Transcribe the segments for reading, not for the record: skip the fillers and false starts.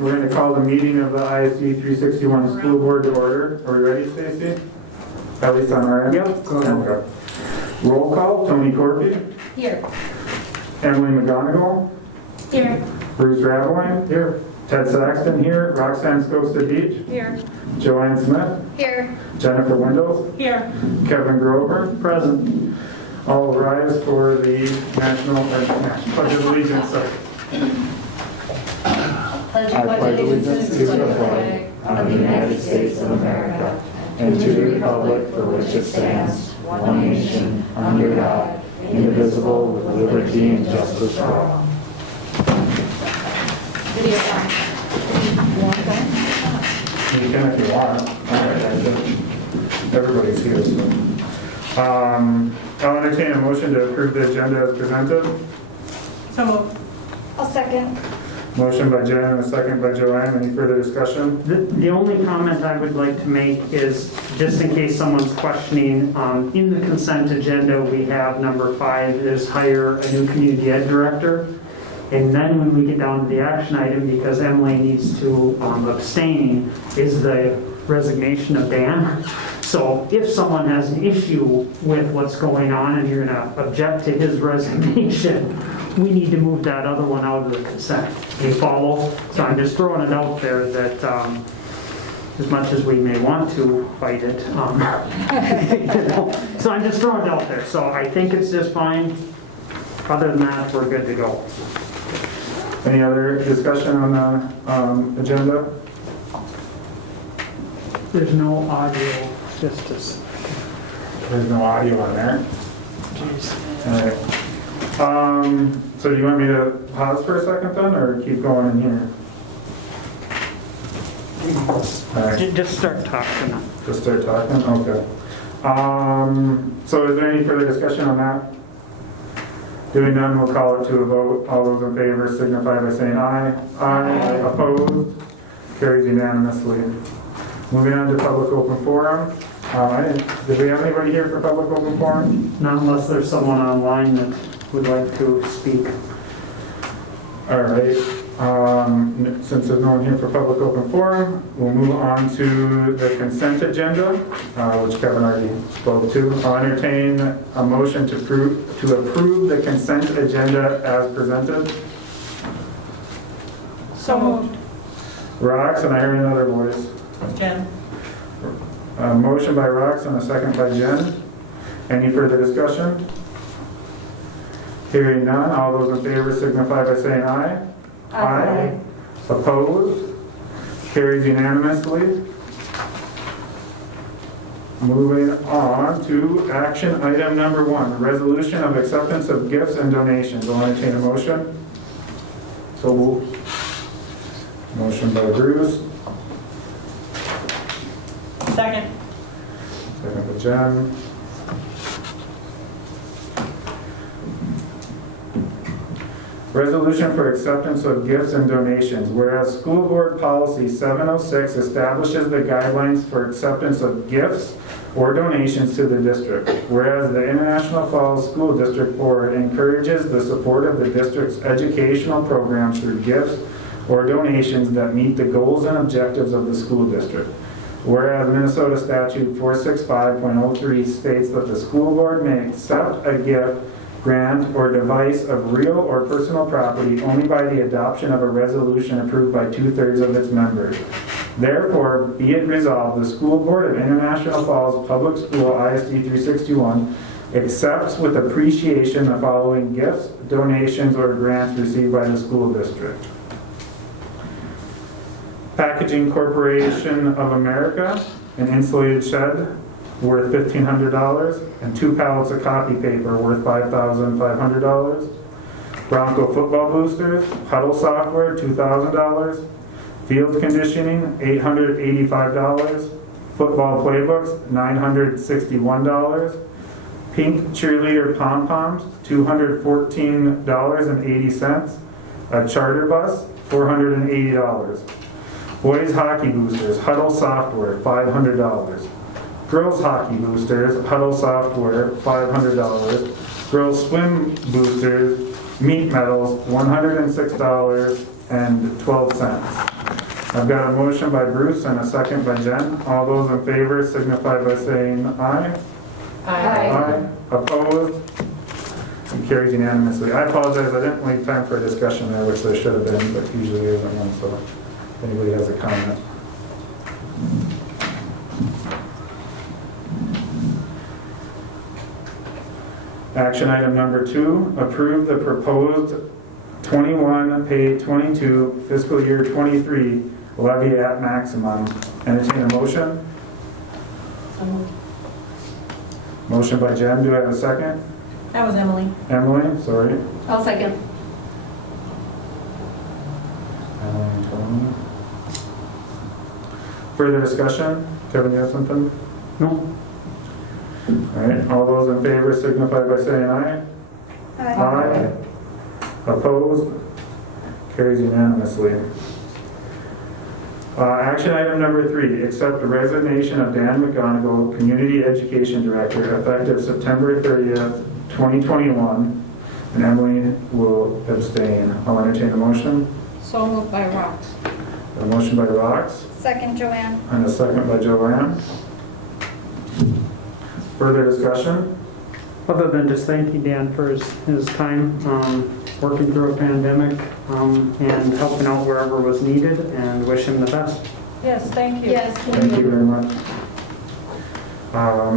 We're going to call the meeting of the ISD 361 School Board to order. Are we ready, Stacy? At least on our end? Yep, go ahead. Okay. Roll call, Tony Corpy. Here. Emily McGonigal. Here. Bruce Raveline. Here. Ted Saxton here. Roxanne Skosta Beach. Here. Joanne Smith. Here. Jennifer Windows. Here. Kevin Grover. Present. All rise for the National Pledge of Allegiance. Sorry. I pledge allegiance to the flag of the United States of America and to the republic for which it stands, one nation, under God, indivisible, with liberty and justice for all. Video time. You can if you want. Everybody's here, so. I'll entertain a motion to approve the agenda as presented. So moved. I'll second. Motion by Jen and a second by Joanne. Any further discussion? The only comment I would like to make is, just in case someone's questioning, in the consent agenda, we have number 5 is hire a new community ed director. And then when we get down to the action item, because Emily needs to abstain, is the resignation of Dan. So if someone has an issue with what's going on and you're going to object to his resignation, we need to move that other one out of the consent. You follow? So I'm just throwing it out there that as much as we may want to fight it, so I'm just throwing it out there. So I think it's just fine. Other than that, we're good to go. Any other discussion on the agenda? There's no audio, just a second. There's no audio on there. Jeez. All right. So do you want me to pause for a second then, or keep going in here? All right. Just start talking. Just start talking? Okay. So is there any further discussion on that? Doing none, we'll call it to a vote. All those in favor signify by saying aye. Aye. Opposed? Carries unanimously. Moving on to public open forum. Did we have anybody here for public open forum? Not unless there's someone online that would like to speak. All right. Since there's no one here for public open forum, we'll move on to the consent agenda, which Kevin already spoke to. I'll entertain a motion to approve the consent agenda as presented. So moved. Rox, and I hear another voice. Jen. A motion by Rox and a second by Jen. Any further discussion? Hearing none, all those in favor signify by saying aye. Aye. Opposed? Carries unanimously. Moving on to action item number 1, resolution of acceptance of gifts and donations. I'll entertain a motion. So moved. Motion by Bruce. Second. Second by Jen. Resolution for acceptance of gifts and donations. Whereas School Board Policy 706 establishes the guidelines for acceptance of gifts or donations to the district. Whereas the International Falls School District Board encourages the support of the district's educational programs through gifts or donations that meet the goals and objectives of the school district. Whereas Minnesota Statute 465.03 states that the school board may accept a gift, grant, or device of real or personal property only by the adoption of a resolution approved by 2/3 of its members. Therefore, be it resolved, the School Board of International Falls Public School ISD 361 accepts with appreciation the following gifts, donations, or grants received by the school district. Packaging Corporation of America, an insulated shed worth $1,500, and 2 pallets of copy paper worth $5,500. Bronco Football Boosters, Huddle Software, $2,000. Field Conditioning, $885. Football Playbooks, $961. Pink Cheerleader Pom-Poms, $214.80. A charter bus, $480. Boys Hockey Boosters, Huddle Software, $500. Girls Hockey Boosters, Huddle Software, $500. Girls Swim Boosters, Meat Medals, $106.12. I've got a motion by Bruce and a second by Jen. All those in favor signify by saying aye. Aye. Opposed? It carries unanimously. I apologize, I didn't leave time for a discussion there, which there should have been, but usually there isn't one, so if anybody has a comment. Action item number 2, approve the proposed 21, pay 22, fiscal year 23 levy at maximum. Entertain a motion? So moved. Motion by Jen, do I have a second? That was Emily. Emily, sorry. I'll second. Emily and Tony. Further discussion? Kevin, you have something? No? All right, all those in favor signify by saying aye. Aye. Opposed? Carries unanimously. Action item number 3, accept the resignation of Dan McGonigal, Community Education Director, effective September 30th, 2021, and Emily will abstain. I'll entertain a motion. So moved by Rox. A motion by Rox Second, Joanne. and a second by Joanne. Further discussion? Other than just thanking Dan for his time working through a pandemic and helping out wherever was needed, and wish him the best. Yes, thank you. Yes. Thank you very much.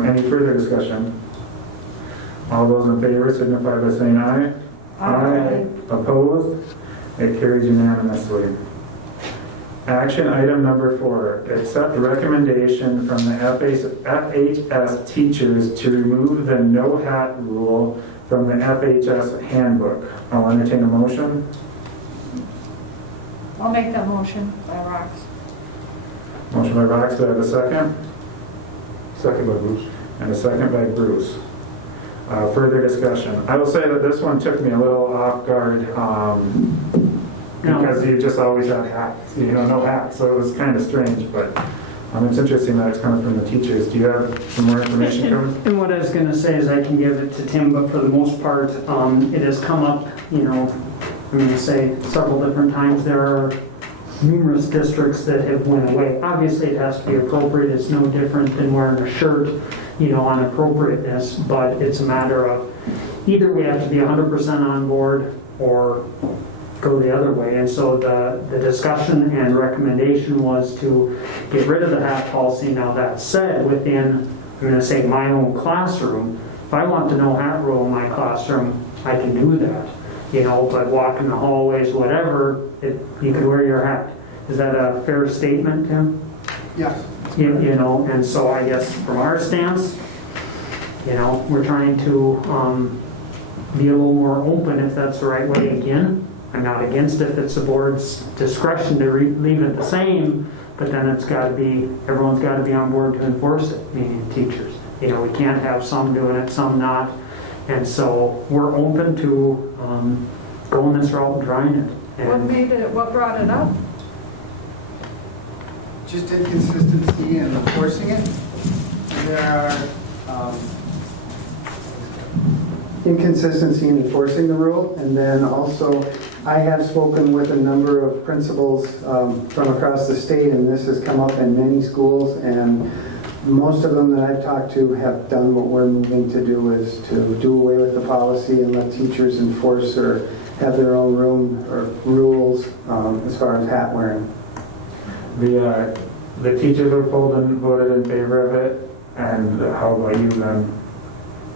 Any further discussion? All those in favor signify by saying aye. Aye. Opposed? It carries unanimously. Action item number 4, accept recommendation from the FHS teachers to remove the no hat rule from the FHS handbook. I'll entertain a motion. I'll make that motion by Rox. Motion by Rox, do I have a second? Second by Bruce. And a second by Bruce. Further discussion. I will say that this one took me a little off guard because you just always have hats, no hats, so it was kind of strange, but it's interesting that it's coming from the teachers. Do you have some more information, Kevin? And what I was going to say is I can give it to Tim, but for the most part, it has come up, I'm going to say several different times. There are numerous districts that have went away. Obviously, it has to be appropriate. It's no different than wearing a shirt, on appropriateness, but it's a matter of either we have to be 100% on board or go the other way. And so the discussion and recommendation was to get rid of the hat policy. Now that said, within, I'm going to say, my own classroom, if I want to no hat rule in my classroom, I can do that. But walking the hallways, whatever, you can wear your hat. Is that a fair statement, Tim? Yes. And so I guess from our stance, we're trying to be a little more open, if that's the right way. Again, I'm not against it if it's the board's discretion to leave it the same, but then everyone's got to be on board to enforce it, meaning teachers. We can't have some doing it, some not. And so we're open to going this route and trying it. What brought it up? Just inconsistency in enforcing it. There are inconsistency in enforcing the rule, and then also I have spoken with a number of principals from across the state, and this has come up in many schools, and most of them that I've talked to have done what we're moving to do, is to do away with the policy and let teachers enforce or have their own room or rules as far as hat wearing. The teachers were pulled and voted in favor of it, and how about you then?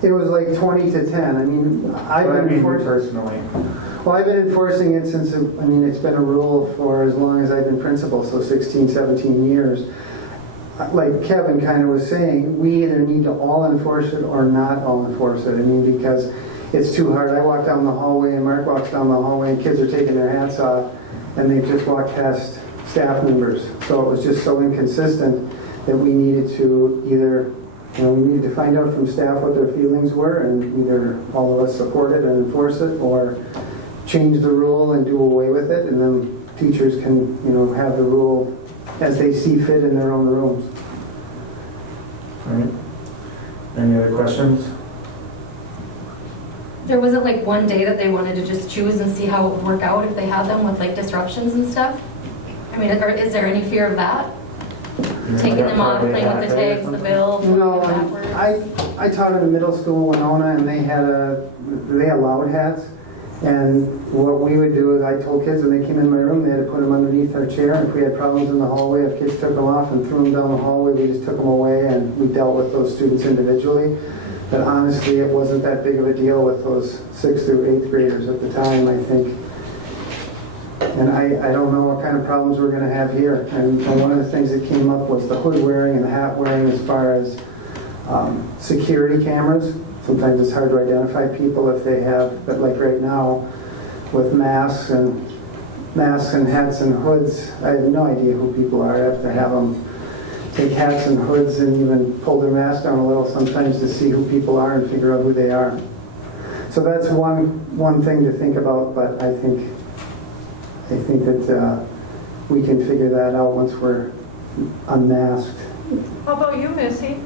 It was like 20 to 10. I mean, I've been enforcing personally. Well, I've been enforcing it since, it's been a rule for as long as I've been principal, so 16, 17 years. Like Kevin kind of was saying, we either need to all enforce it or not all enforce it. Because it's too hard. I walk down the hallway and Mark walks down the hallway and kids are taking their hats off and they just walk past staff members. So it was just so inconsistent that we needed to either, we needed to find out from staff what their feelings were, and either all of us support it and enforce it, or change the rule and do away with it, and then teachers can, have the rule as they see fit in their own rooms. All right. Any other questions? There wasn't like one day that they wanted to just choose and see how it would work out if they had them with like disruptions and stuff? I mean, or is there any fear of that? Taking them off, playing with the tags, the bill? No, backwards? I taught at a middle school in Winona, and they allowed hats. And what we would do is I told kids when they came in my room, they had to put them underneath our chair. And if we had problems in the hallway, if kids took them off and threw them down the hallway, we just took them away and we dealt with those students individually. But honestly, it wasn't that big of a deal with those 6th through 8th graders at the time, I think. And I don't know what kind of problems we're going to have here. And one of the things that came up was the hood wearing and the hat wearing as far as security cameras. Sometimes it's hard to identify people if they have, but like right now with masks and hats and hoods, I have no idea who people are. I have to have them take hats and hoods and even pull their mask down a little sometimes to see who people are and figure out who they are. So that's one thing to think about, but I think that we can figure that out once we're unmasked. How about you, Missy?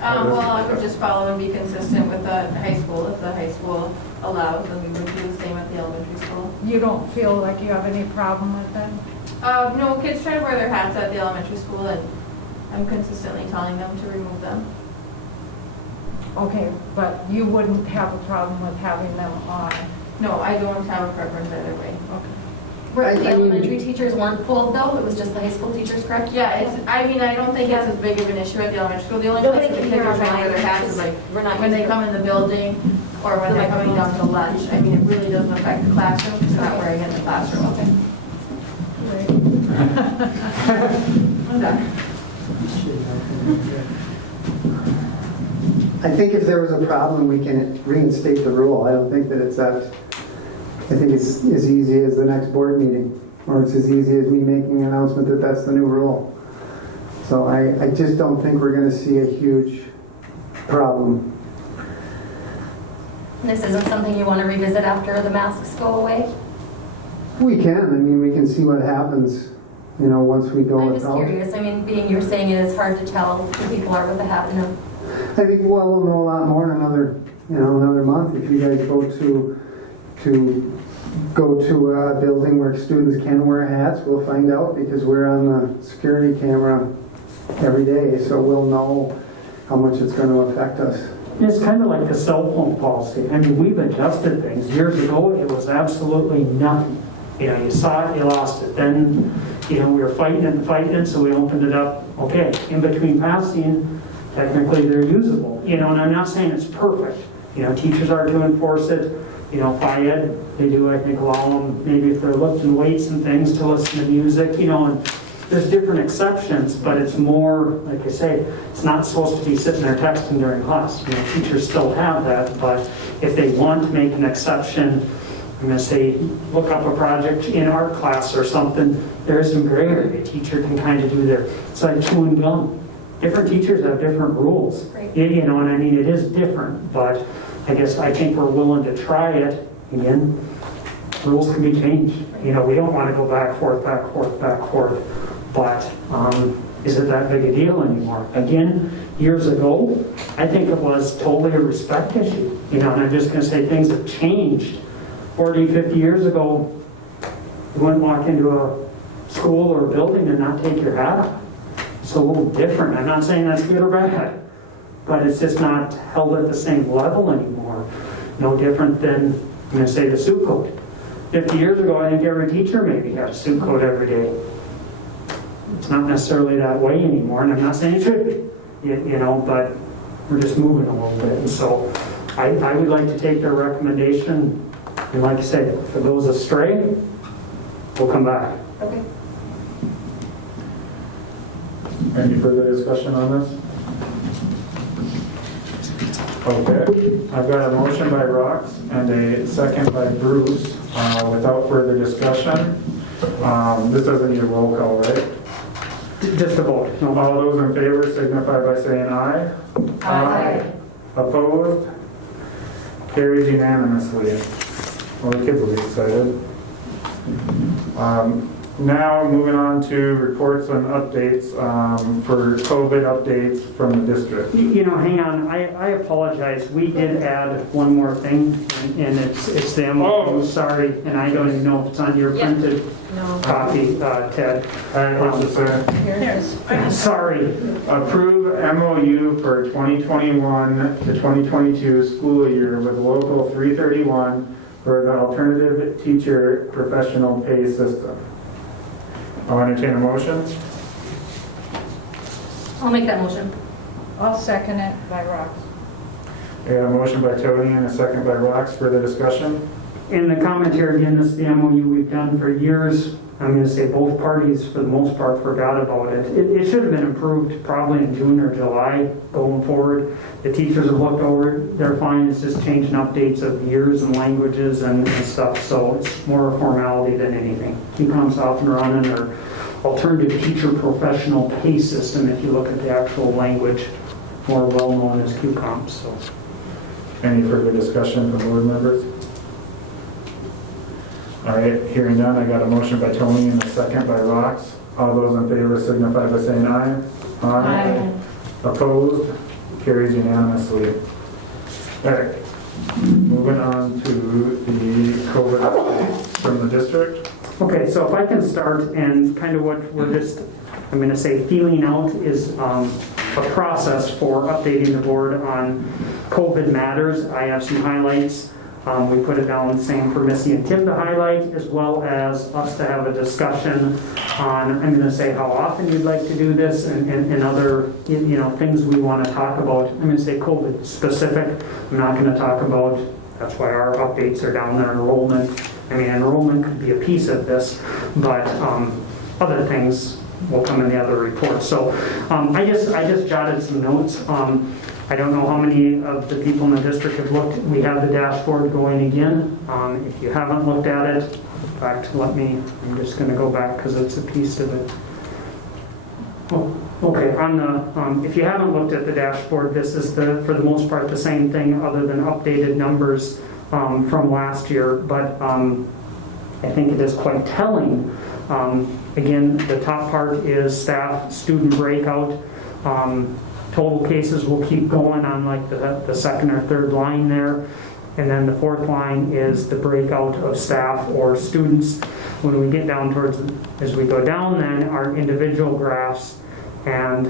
Well, I would just follow and be consistent with the high school. If the high school allows, then we would do the same at the elementary school. You don't feel like you have any problem with that? No, kids try to wear their hats at the elementary school, and I'm consistently telling them to remove them. Okay, but you wouldn't have a problem with having them on? No, I don't have a preference either way. Okay. Where the elementary teachers weren't pulled though, it was just the high school teachers, correct? Yeah, I don't think it's as big of an issue at the elementary school. The only Nobody place that can the kids hear are trying to wear their online. hats is like We're not when they used to come in the building or when they're coming down to lunch. I mean, it really doesn't affect the classroom because they're not wearing it in the classroom. Okay. I'm done. I think if there was a problem, we can reinstate the rule. I don't think that it's that, I think it's as easy as the next board meeting, or it's as easy as me making an announcement that that's the new rule. So I just don't think we're going to see a huge problem. This isn't something you want to revisit after the masks go away? We can. I mean, we can see what happens, once we go I'm just without. curious. I mean, you're saying it is hard to tell who people are with a hat and a... I think we'll know a lot more in another month. If you guys go to a building where students can wear hats, we'll find out because we're on the security camera every day, so we'll know how much it's going to affect us. It's kind of like the cell phone policy. I mean, we've adjusted things. Years ago, it was absolutely nothing. You saw it, you lost it. Then, we were fighting it, so we opened it up. Okay, in between passing, technically they're usable. And I'm not saying it's perfect. Teachers are to enforce it. Phi Ed, they do, I think, allow them, maybe if they're lifting weights and things, to listen to music, and there's different exceptions, but it's more, like I say, it's not supposed to be sitting there texting during class. Teachers still have that, but if they want to make an exception, I'm going to say, look up a project in art class or something, there's some gray area. A teacher can kind of do their, it's like chewing gum. Different teachers have different rules. Right. And I mean, it is different, but I think we're willing to try it. Again, rules can be changed. We don't want to go back, forth, but is it that big a deal anymore? Again, years ago, I think it was totally a respect issue. And I'm just going to say things have changed. 40, 50 years ago, you wouldn't walk into a school or a building and not take your hat off. It's a little different. I'm not saying that's good or bad, but it's just not held at the same level anymore. No different than, I'm going to say, the suit coat. 50 years ago, I think every teacher maybe had a suit coat every day. It's not necessarily that way anymore, and I'm not saying it should be, but we're just moving a little bit. And so I would like to take their recommendation, and like I said, if it goes astray, we'll come back. Okay. Any further discussion on this? Okay, I've got a motion by Rox and a second by Bruce. Without further discussion, this doesn't need a roll call, right? Just a vote. All those in favor signify by saying aye. Aye. Opposed? Carries unanimously. Well, the kids will be excited. Now, moving on to reports and updates for COVID updates from the district. You know, hang on, I apologize. We did add one more thing, and it's the MOU, Oh. sorry, and I don't even know if it's on your Yeah. printed No. copy, Ted. All right, what's it say? Here's, Sorry. Approve MOU for 2021 to 2022 school year with Local 331 for the alternative teacher professional pay system. I'll entertain a motion. I'll make that motion. I'll second it by Rox. I got a motion by Tony and a second by Rox. Further discussion? In the commentary, again, this is the MOU we've done for years. I'm going to say both parties, for the most part, forgot about it. It should have been approved probably in June or July going forward. The teachers have looked over it. They're fine. It's just changing updates of years and languages and stuff. So it's more a formality than anything. QCOM's off and running, or alternative teacher professional pay system, if you look at the actual language, more well known as QCOM. So. Any further discussion from board members? All right, hearing none, I got a motion by Tony and a second by Rox. All those in favor signify by saying aye. Aye. Opposed? Carries unanimously. All right, moving on to the COVID updates from the district. Okay, so if I can start, and kind of what we're just, I'm going to say, feeling out is a process for updating the board on COVID matters. I have some highlights. We put it down saying for Missy and Tim to highlight, as well as us to have a discussion on, I'm going to say, how often you'd like to do this, and other, things we want to talk about. I'm going to say COVID specific. I'm not going to talk about, that's why our updates are down there, enrollment. I mean, enrollment could be a piece of this, but other things will come in the other reports. So I just jotted some notes. I don't know how many of the people in the district have looked. We have the dashboard going again. If you haven't looked at it, in fact, I'm just going to go back because it's a piece of it. Oh, okay, if you haven't looked at the dashboard, this is for the most part the same thing other than updated numbers from last year, but I think it is quite telling. Again, the top part is staff student breakout. Total cases will keep going on like the second or third line there. And then the fourth line is the breakout of staff or students. When we get down towards, as we go down then, our individual graphs. And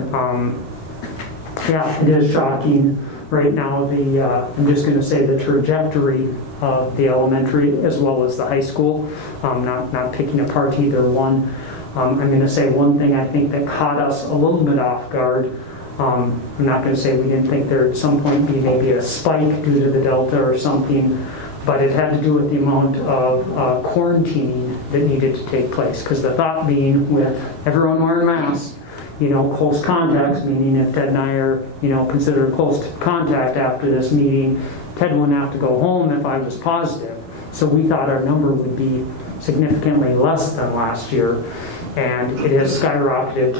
yeah, it is shocking right now. I'm just going to say the trajectory of the elementary as well as the high school. Not picking apart either one. I'm going to say one thing I think that caught us a little bit off guard. I'm not going to say we didn't think there at some point be maybe a spike due to the Delta or something, but it had to do with the amount of quarantining that needed to take place. Because the thought being with everyone wearing masks, close contacts, meaning if Ted and I are, considered close contact after this meeting, Ted wouldn't have to go home if I was positive. So we thought our number would be significantly less than last year, and it has skyrocketed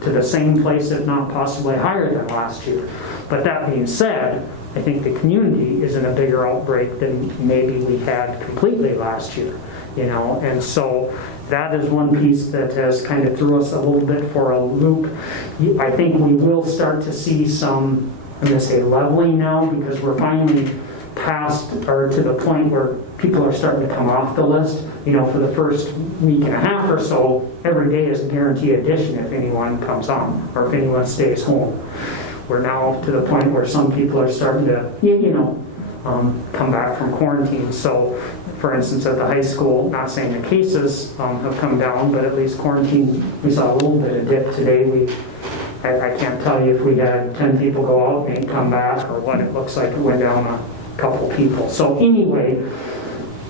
to the same place, if not possibly higher than last year. But that being said, I think the community is in a bigger outbreak than maybe we had completely last year, and so that is one piece that has kind of threw us a little bit for a loop. I think we will start to see some, I'm going to say leveling now, because we're finally past or to the point where people are starting to come off the list. For the first week and a half or so, every day is a guaranteed addition if anyone comes on or if anyone stays home. We're now to the point where some people are starting to, come back from quarantine. So, for instance, at the high school, not saying the cases have come down, but at least quarantine, we saw a little bit of dip today. I can't tell you if we had 10 people go out and come back or what. It looks like it went down a couple people. So anyway,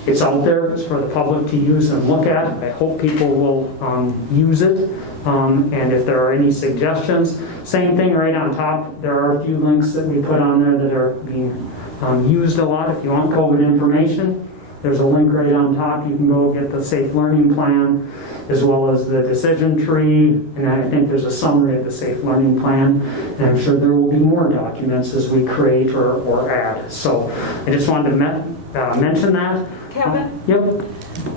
it's out there. It's for the public to use and look at. I hope people will use it. And if there are any suggestions, same thing right on top. There are a few links that we put on there that are being used a lot. If you want COVID information, there's a link right on top. You can go get the Safe Learning Plan as well as the decision tree. And I think there's a summary of the Safe Learning Plan. And I'm sure there will be more documents as we create or add. So I just wanted to mention that. Kevin, Yep,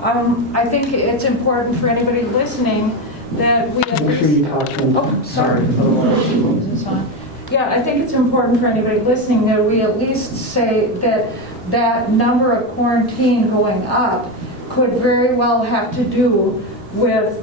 I think it's important for anybody listening that we at make sure you least... talk to them. Oh, sorry. Otherwise- Is this on? Yeah, I think it's important for anybody listening that we at least say that that number of quarantine going up could very well have to do with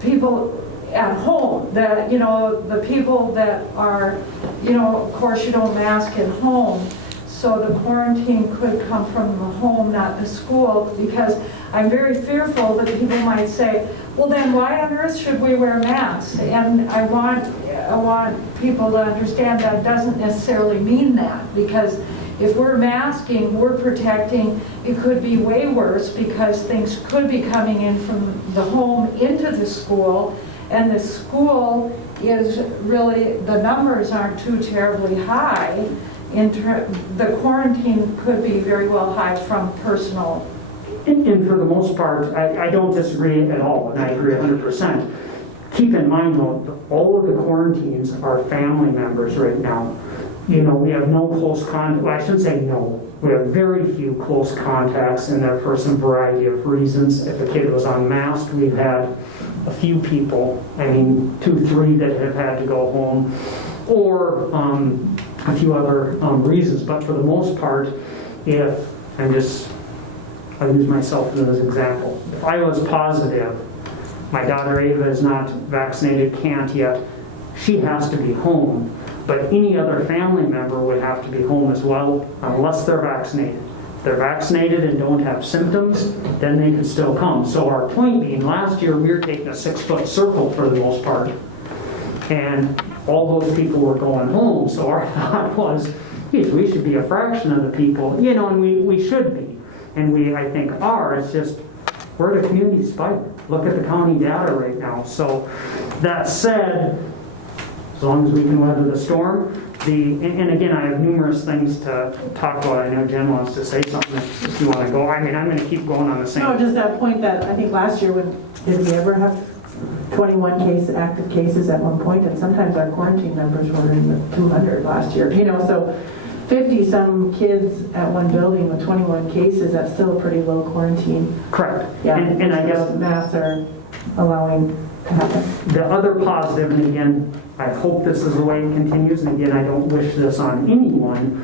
people at home, that, the people that are, of course you don't mask at home, so the quarantine could come from the home, not the school, because I'm very fearful that people might say, well then why on earth should we wear masks? And I want people to understand that doesn't necessarily mean that, because if we're masking, we're protecting. It could be way worse because things could be coming in from the home into the school, and the school is really, the numbers aren't too terribly high. The quarantine could be very well high from personal. And for the most part, I don't disagree at all, and I agree 100%. Keep in mind, though, all of the quarantines are family members right now. We have no close contact, well, I shouldn't say no. We have very few close contacts in there for some variety of reasons. If a kid was unmasked, we've had a few people, 2, 3 that have had to go home, or a few other reasons. But for the most part, I use myself as an example. If I was positive, my daughter Ava is not vaccinated, can't yet, she has to be home. But any other family member would have to be home as well, unless they're vaccinated. If they're vaccinated and don't have symptoms, then they can still come. So our point being, last year we were taking a 6-foot circle for the most part, and all those people were going home. So our thought was, geez, we should be a fraction of the people, and we should be. And we, I think, are. It's just, we're at a community spike. Look at the county data right now. So that said, as long as we can weather the storm, and again, I have numerous things to talk about. I know Jen wants to say something if you want to go. I'm going to keep going on the same. No, just that point that I think last year, did we ever have 21 active cases at one point? And sometimes our quarantine numbers were in the 200 last year. So 50-some kids at one building with 21 cases, that's still a pretty low quarantine. Correct. Yeah, and I guess masks are allowing to happen. the other positive, and again, I hope this is the way it continues, and again, I don't wish this on anyone,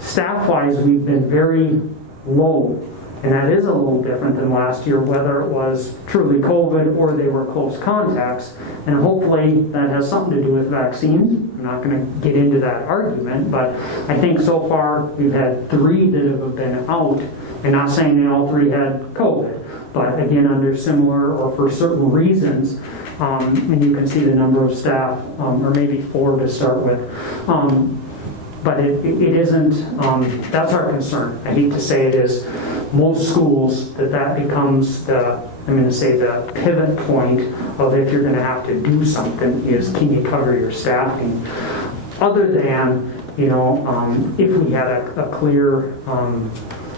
staff-wise, we've been very low, and that is a little different than last year, whether it was truly COVID or they were close contacts, and hopefully that has something to do with vaccines. I'm not going to get into that argument, but I think so far we've had 3 that have been out, and not saying they all 3 had COVID, but again, under similar or for certain reasons. And you can see the number of staff, or maybe 4 to start with. But it isn't, that's our concern. I hate to say it is, most schools, that becomes the pivot point of if you're going to have to do something is, can you cover your staffing? Other than, if we had a clear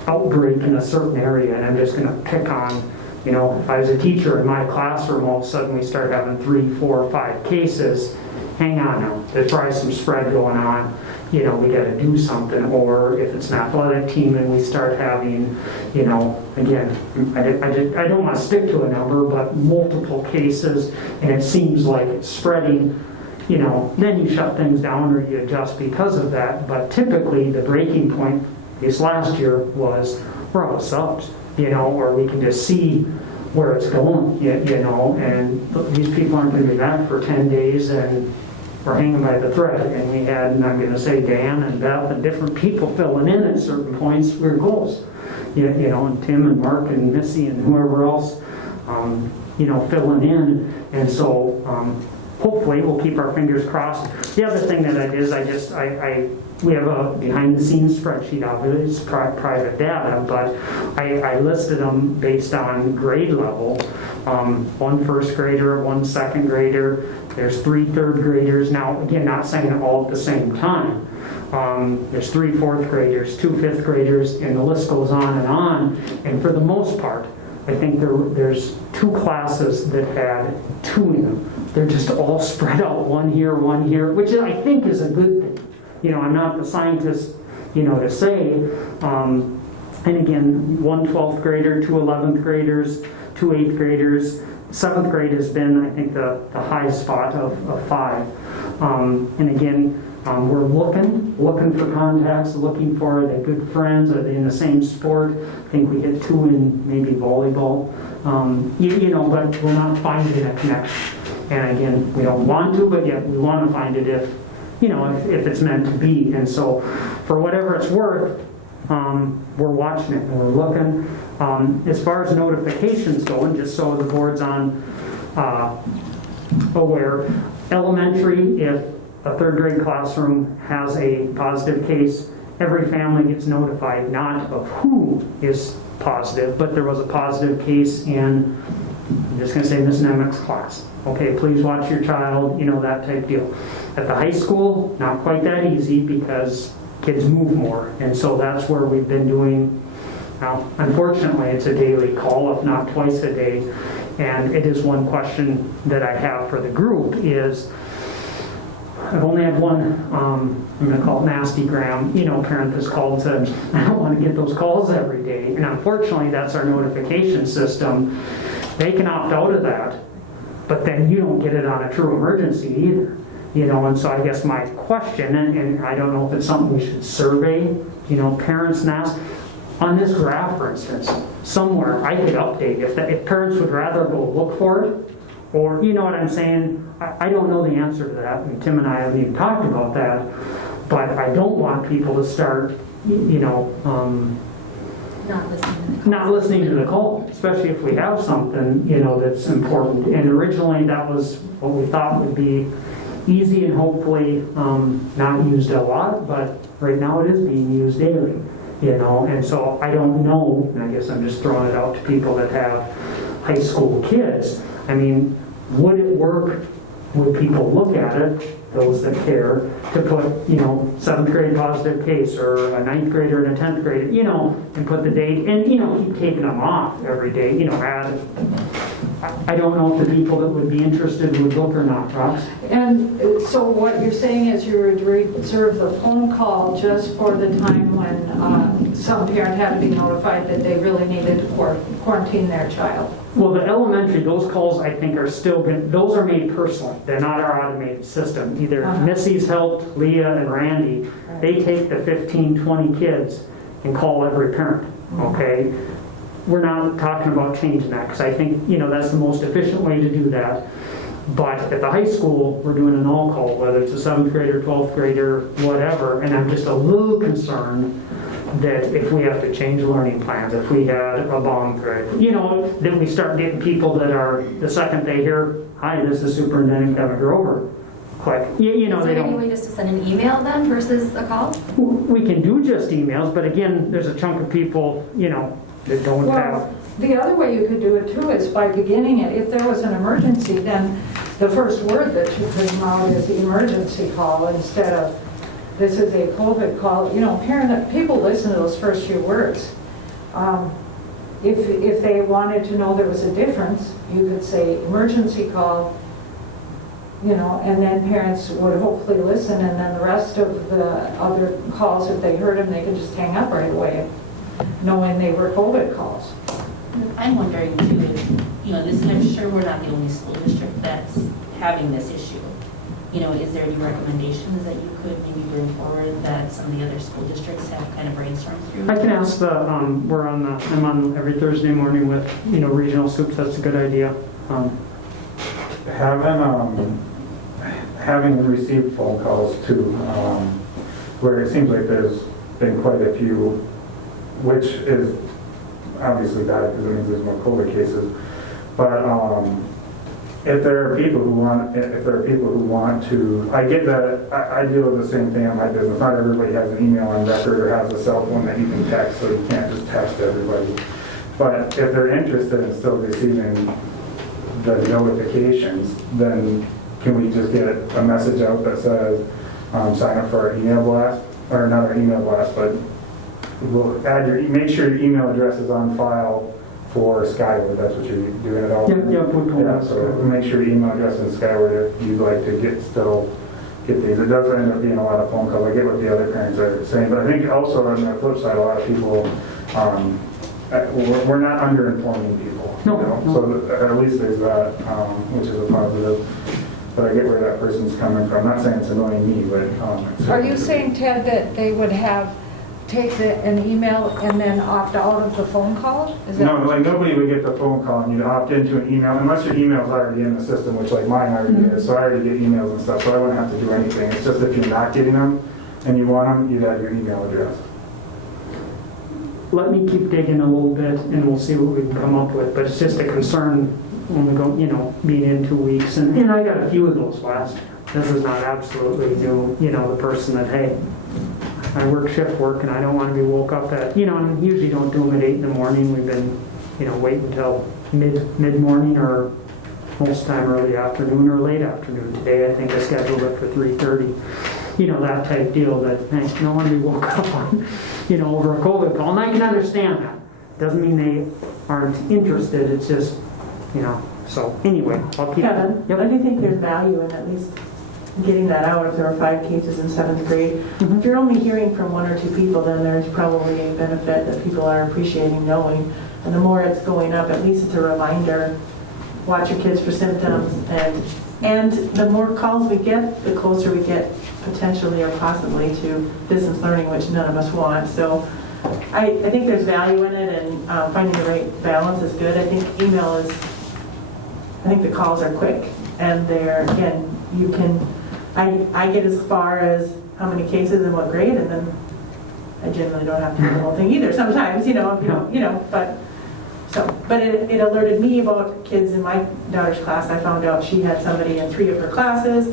outbreak in a certain area, and I'm just going to pick on, if I was a teacher in my classroom, all of a sudden we start having 3, 4, 5 cases, hang on now, there's probably some spread going on, we got to do something. Or if it's an athletic team and we start having, again, I don't want to stick to a number, but multiple cases, and it seems like it's spreading, then you shut things down or you adjust because of that. But typically the breaking point, this last year, was we're out of subs. Or we can just see where it's going, and these people aren't going to be back for 10 days and we're hanging by the thread. And we had, and I'm going to say Dan and Beth and different people filling in at certain points. We were close, and Tim and Mark and Missy and whoever else, filling in. And so hopefully we'll keep our fingers crossed. The other thing that I did is we have a behind-the-scenes spreadsheet of it. It's private data, but I listed them based on grade level. 1 first grader, 1 second grader. There's 3 third graders. Now, again, not saying all at the same time. There's 3 fourth graders, 2 fifth graders, and the list goes on and on. And for the most part, I think there's 2 classes that had 2 in them. They're just all spread out, one here, which I think is a good thing. I'm not the scientist, to say, And again, 1 12th grader, 2 11th graders, 2 8th graders. 7th grade has been, I think, the high spot of 5. And again, we're looking for contacts, looking for the good friends. Are they in the same sport? I think we hit 2 in maybe volleyball. But we're not finding a connection. And again, we don't want to, but yet we want to find it if it's meant to be. And so, for whatever it's worth, we're watching it and we're looking. As far as notifications go, and just so the board's on aware, elementary, if a 3rd grade classroom has a positive case, every family gets notified, not of who is positive, but there was a positive case in, I'm just going to say, Miss Nemec's class. Okay, please watch your child, that type deal. At the high school, not quite that easy because kids move more. And so that's where we've been doing, now, unfortunately, it's a daily call, if not twice a day. And it is one question that I have for the group is, I've only had one, I'm going to call it nastygram, parent that's called and said, I don't want to get those calls every day. And unfortunately, that's our notification system. They can opt out of that, but then you don't get it on a true emergency either. And so I guess my question, and I don't know if it's something we should survey, parents and ask, on this graph, for instance, somewhere I could update if parents would rather go look for it, or you know what I'm saying? I don't know the answer to that, and Tim and I haven't even talked about that, but I don't want people to start, not listening to the call, especially if we have something, that's important. And originally that was what we thought would be easy and hopefully not used a lot, but right now it is being used daily, and so I don't know, and I guess I'm just throwing it out to people that have high school kids. I mean, would it work? Would people look at it, those that care, to put, 7th grade positive case or a 9th grader and a 10th grader, and put the date and, keep taking them off every day, add. I don't know if the people that would be interested would look or not, Ross. And so what you're saying is you would reserve the phone call just for the time when some parent had to be notified that they really needed to quarantine their child. Well, the elementary, those calls I think are still good. Those are made personally. They're not our automated system. Either Missy's helped, Leah and Randy, they take the 15, 20 kids and call every parent, okay? We're not talking about changing that because I think, that's the most efficient way to do that. But at the high school, we're doing an all call, whether it's a 7th grader, 12th grader, whatever, and I'm just a little concerned that if we have to change learning plans, if we had a bomb threat, then we start getting people that are, the second they hear, hi, this is Superintendent Kevin Grover, click. Is They there any don't. way just to send an email then versus a call? We can do just emails, but again, there's a chunk of people, that don't have. Well, the other way you could do it too is by beginning it. If there was an emergency, then the first word that should come out is the emergency call instead of this is a COVID call. People listen to those first few words. If they wanted to know there was a difference, you could say emergency call, and then parents would hopefully listen, and then the rest of the other calls, if they heard them, they could just hang up right away, knowing they were COVID calls. I'm wondering too, I'm sure we're not the only school district that's having this issue. Is there any recommendations that you could maybe bring forward that some of the other school districts have kind of brainstormed through? I can ask I'm on every Thursday morning with, regional soups. That's a good idea. Having received phone calls too, where it seems like there's been quite a few, which is obviously bad because it means there's more COVID cases. But if there are people who want to, I get that. I deal with the same thing on my business. Not everybody has an email on record or has a cell phone that you can text, so you can't just text everybody. But if they're interested in still receiving the notifications, then can we just get a message out that says sign up for our email blast, or not our email blast, but we'll make sure your email address is on file for Skyward. That's what you're doing it all. Yeah. So make sure your email address is Skyward if you'd like to get these. It does end up being a lot of phone calls. I get what the other parents are saying, but I think also on the flip side, a lot of people we're not under-informing people. No, you know? no. So at least there's that, which is a positive. But I get where that person's coming from. I'm not saying it's annoying me, but. Are you saying, Ted, that they would take an email and then opt out of the phone call? Is that No, like nobody would get the phone call and you'd opt into an email, unless your email's already in the system, which like mine already is. So I already get emails and stuff, so I wouldn't have to do anything. It's just if you're not getting them and you want them, you'd add your email address. Let me keep digging a little bit and we'll see what we can come up with, but it's just a concern when we go, meet in 2 weeks. And I got a few of those last year. This is not absolutely new, the person that, hey, I work shift work and I don't want to be woke up at, and usually don't do them at 8 in the morning. We've been, wait until mid-morning or most time early afternoon or late afternoon. Today I think I scheduled it for 3:30. That type deal that, hey, I don't want to be woke up on, over a COVID call. And I can understand that. Doesn't mean they aren't interested. It's just, so anyway, I'll keep. Kevin, Yep. I do think there's value in at least getting that out if there are 5 cases in 7th grade. Mhm. If you're only hearing from 1 or 2 people, then there's probably a benefit that people are appreciating knowing. And the more it's going up, at least it's a reminder, watch your kids for symptoms. And the more calls we get, the closer we get potentially or possibly to distance learning, which none of us want. So I think there's value in it, and finding the right balance is good. I think I think the calls are quick, and they're, again, you can, I get as far as how many cases and what grade, and then I generally don't have to do the whole thing either. Sometimes, but it alerted me about kids in my daughter's class. I found out she had somebody in 3 of her classes.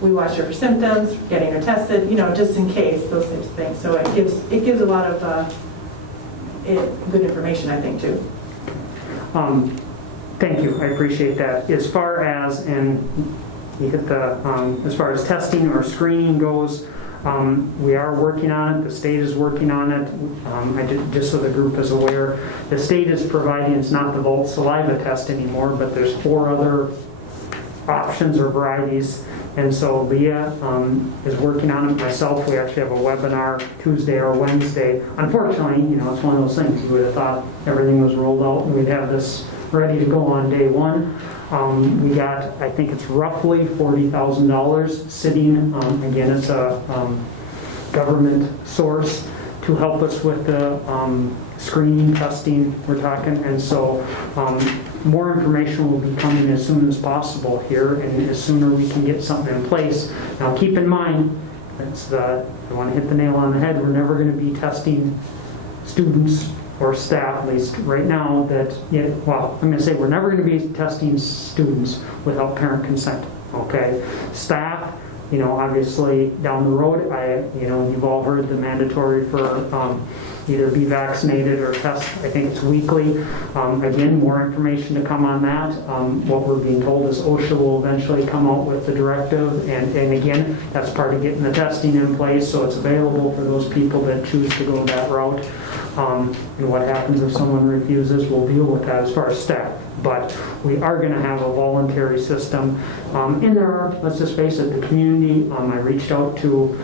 We watched her for symptoms, getting her tested, just in case, those types of things. So it gives a lot of good information, I think, too. Thank you. I appreciate that. As far as as far as testing or screening goes, we are working on it. The state is working on it. Just so the group is aware, the state is providing, it's not the Volt saliva test anymore, but there's 4 other options or varieties. And so Leah is working on it. Myself, we actually have a webinar Tuesday or Wednesday. Unfortunately, it's one of those things. You would have thought everything was rolled out and we'd have this ready to go on day 1. We got, I think it's roughly $40,000 sitting. Again, it's a government source to help us with the screening, testing, we're talking. And so more information will be coming as soon as possible here, and as sooner we can get something in place. Now keep in mind, I want to hit the nail on the head, we're never going to be testing students or staff, at least right now, I'm going to say we're never going to be testing students without parent consent, okay? Staff, obviously down the road, you've all heard the mandatory for either be vaccinated or test, I think it's weekly. Again, more information to come on that. What we're being told is OSHA will eventually come out with the directive, and again, that's part of getting the testing in place, so it's available for those people that choose to go that route. And what happens if someone refuses, we'll deal with that as far as staff. But we are going to have a voluntary system. And there are, let's just face it, the community, I reached out to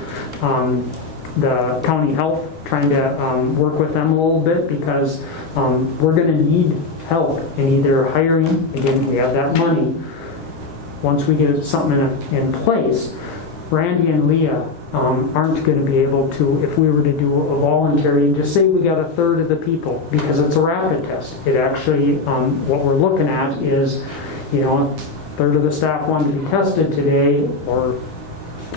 the county health, trying to work with them a little bit, because we're going to need help in either hiring, again, we have that money. Once we get something in place, Randy and Leah aren't going to be able to, if we were to do a voluntary, just say we got 1/3 of the people, because it's a rapid test. It actually, what we're looking at is, 1/3 of the staff wanted to be tested today, or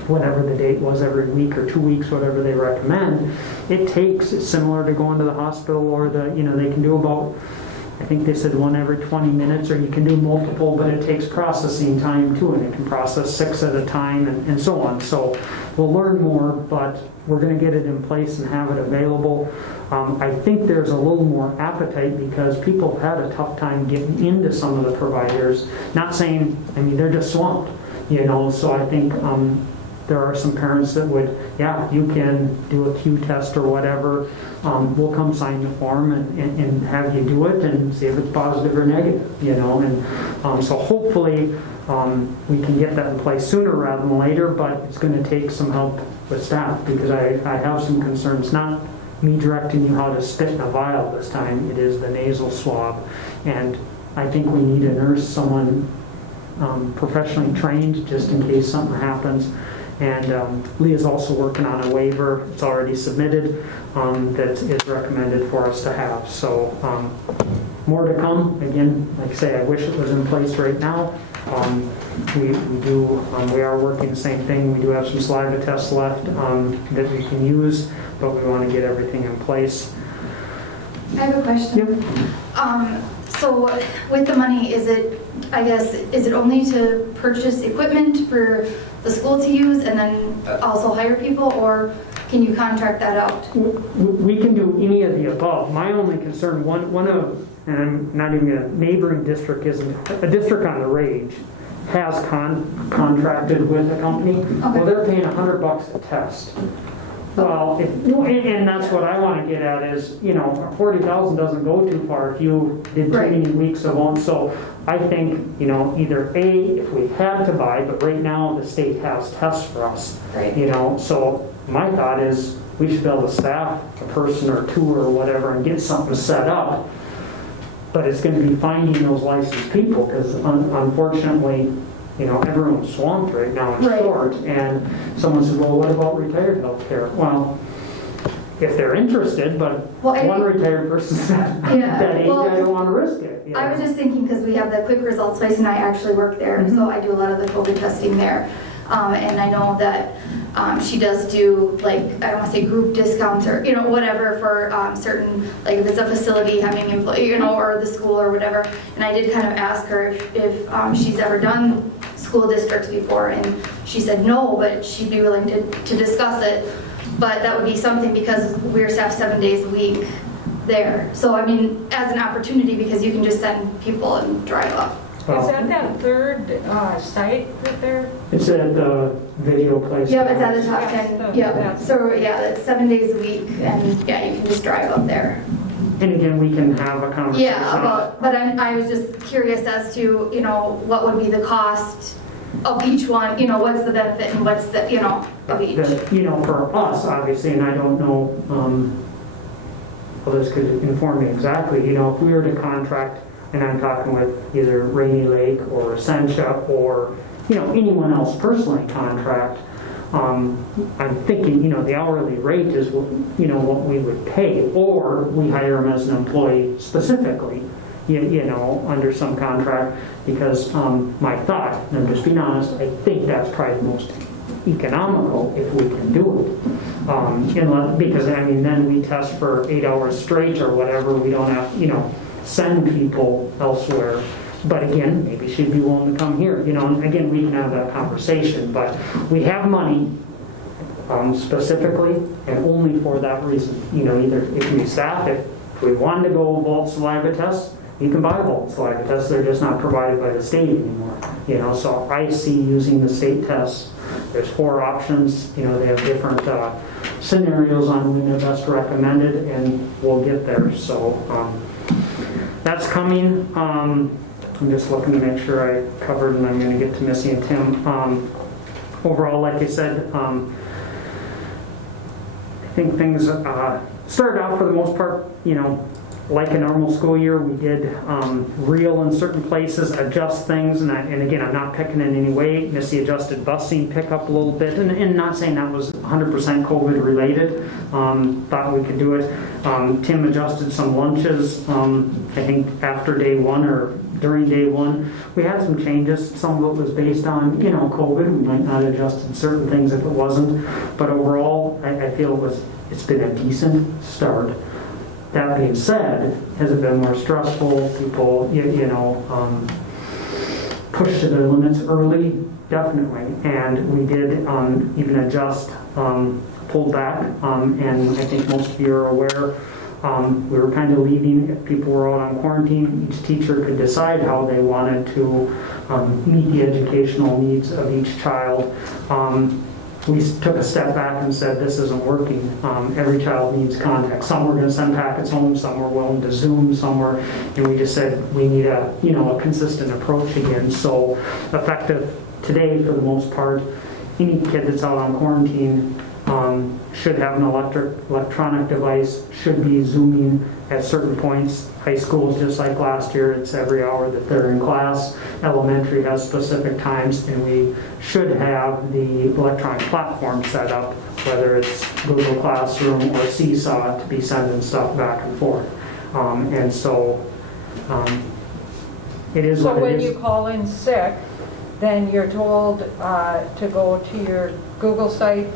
whatever the date was, every week or 2 weeks, whatever they recommend. It's similar to going to the hospital, or they can do about, I think they said 1 every 20 minutes, or you can do multiple, but it takes processing time too, and it can process 6 at a time, and so on. So we'll learn more, but we're going to get it in place and have it available. I think there's a little more appetite because people have had a tough time getting into some of the providers. Not saying, they're just swamped, so I think there are some parents that would, you can do a Q test or whatever. We'll come sign the form and have you do it and see if it's positive or negative, and so hopefully we can get that in place sooner rather than later, but it's going to take some help with staff, because I have some concerns, not me directing you how to spit in a vial this time. It is the nasal swab. And I think we need a nurse, someone professionally trained, just in case something happens. And Leah's also working on a waiver. It's already submitted that is recommended for us to have. So more to come. Again, like I say, I wish it was in place right now. We are working the same thing. We do have some saliva tests left that we can use, but we want to get everything in place. I have a question. Yep. So with the money, is it only to purchase equipment for the school to use and then also hire people, or can you contract that out? We can do any of the above. My only concern, and I'm not even a neighboring district, isn't a district on the Rage has contracted with a company. Okay. Well, they're paying $100 a test. Well, and that's what I want to get at is, $40,000 doesn't go too far if you did too many weeks of on. So I think, either A, if we had to buy, but right now the state has tests for us. Right. So my thought is we should be able to staff a person or two or whatever and get something set up. But it's going to be finding those licensed people because unfortunately, everyone's swamped right now and short. And someone says, well, what about retired health care? Well, if they're interested, but one retired person said, that age, I don't want to risk it. I was just thinking because we have the quick results place and I actually work there, so I do a lot of the COVID testing there. And I know that she does do, like, I don't want to say group discounts or, whatever for certain, like if it's a facility having employee, or the school or whatever. And I did kind of ask her if she's ever done school districts before, and she said no, but she'd be willing to discuss it. But that would be something because we're staffed 7 days a week there. So, I mean, as an opportunity, because you can just send people and drive up. Is that third site that they're? It's at the video place. Yeah, it's at the top 10. Yeah. So, that's 7 days a week, and you can just drive up there. And again, we can have a conversation. Yeah, but I was just curious as to, what would be the cost of each one, what's the benefit and what's the, of each. For us, obviously, and I don't know, well, this could inform me exactly, if we were to contract, and I'm talking with either Rainy Lake or Essentia or, anyone else personally contract, I'm thinking, the hourly rate is, what we would pay, or we hire them as an employee specifically, under some contract, because my thought, and I'm just being honest, I think that's probably the most economical if we can do it. Because, then we test for 8 hours straight or whatever, we don't have, send people elsewhere. But again, maybe she'd be willing to come here, and again, we can have that conversation, but we have money specifically and only for that reason. Either it can be staff, if we wanted to go vault saliva tests, you can buy vault saliva tests, they're just not provided by the state anymore. So I see using the state tests, there's 4 options, they have different scenarios on when they're best recommended, and we'll get there. So that's coming. I'm just looking to make sure I covered, and I'm going to get to Missy and Tim. Overall, like I said, I think things started out for the most part, like a normal school year. We did reel in certain places, adjust things, and again, I'm not picking in any way. Missy adjusted busing pickup a little bit, and not saying that was 100% COVID related. Thought we could do it. Tim adjusted some lunches, I think after day 1 or during day 1. We had some changes. Some of it was based on, COVID. We might not have adjusted certain things if it wasn't. But overall, I feel it's been a decent start. That being said, has it been more stressful? People, pushed to their limits early? Definitely. And we did even adjust, pulled back, and I think most of you are aware, we were kind of leaving, if people were out on quarantine, each teacher could decide how they wanted to meet the educational needs of each child. We took a step back and said, this isn't working. Every child needs contact. Some were going to send packets home, some were willing to Zoom, some were, and we just said, we need a consistent approach again. So effective today, for the most part, any kid that's out on quarantine, should have an electronic device, should be Zooming at certain points. High school, just like last year, it's every hour that they're in class. Elementary has specific times, and we should have the electronic platform set up, whether it's Google Classroom or Seesaw, to be sending stuff back and forth. And so it is So what when it you is. call in sick, then you're told to go to your Google site?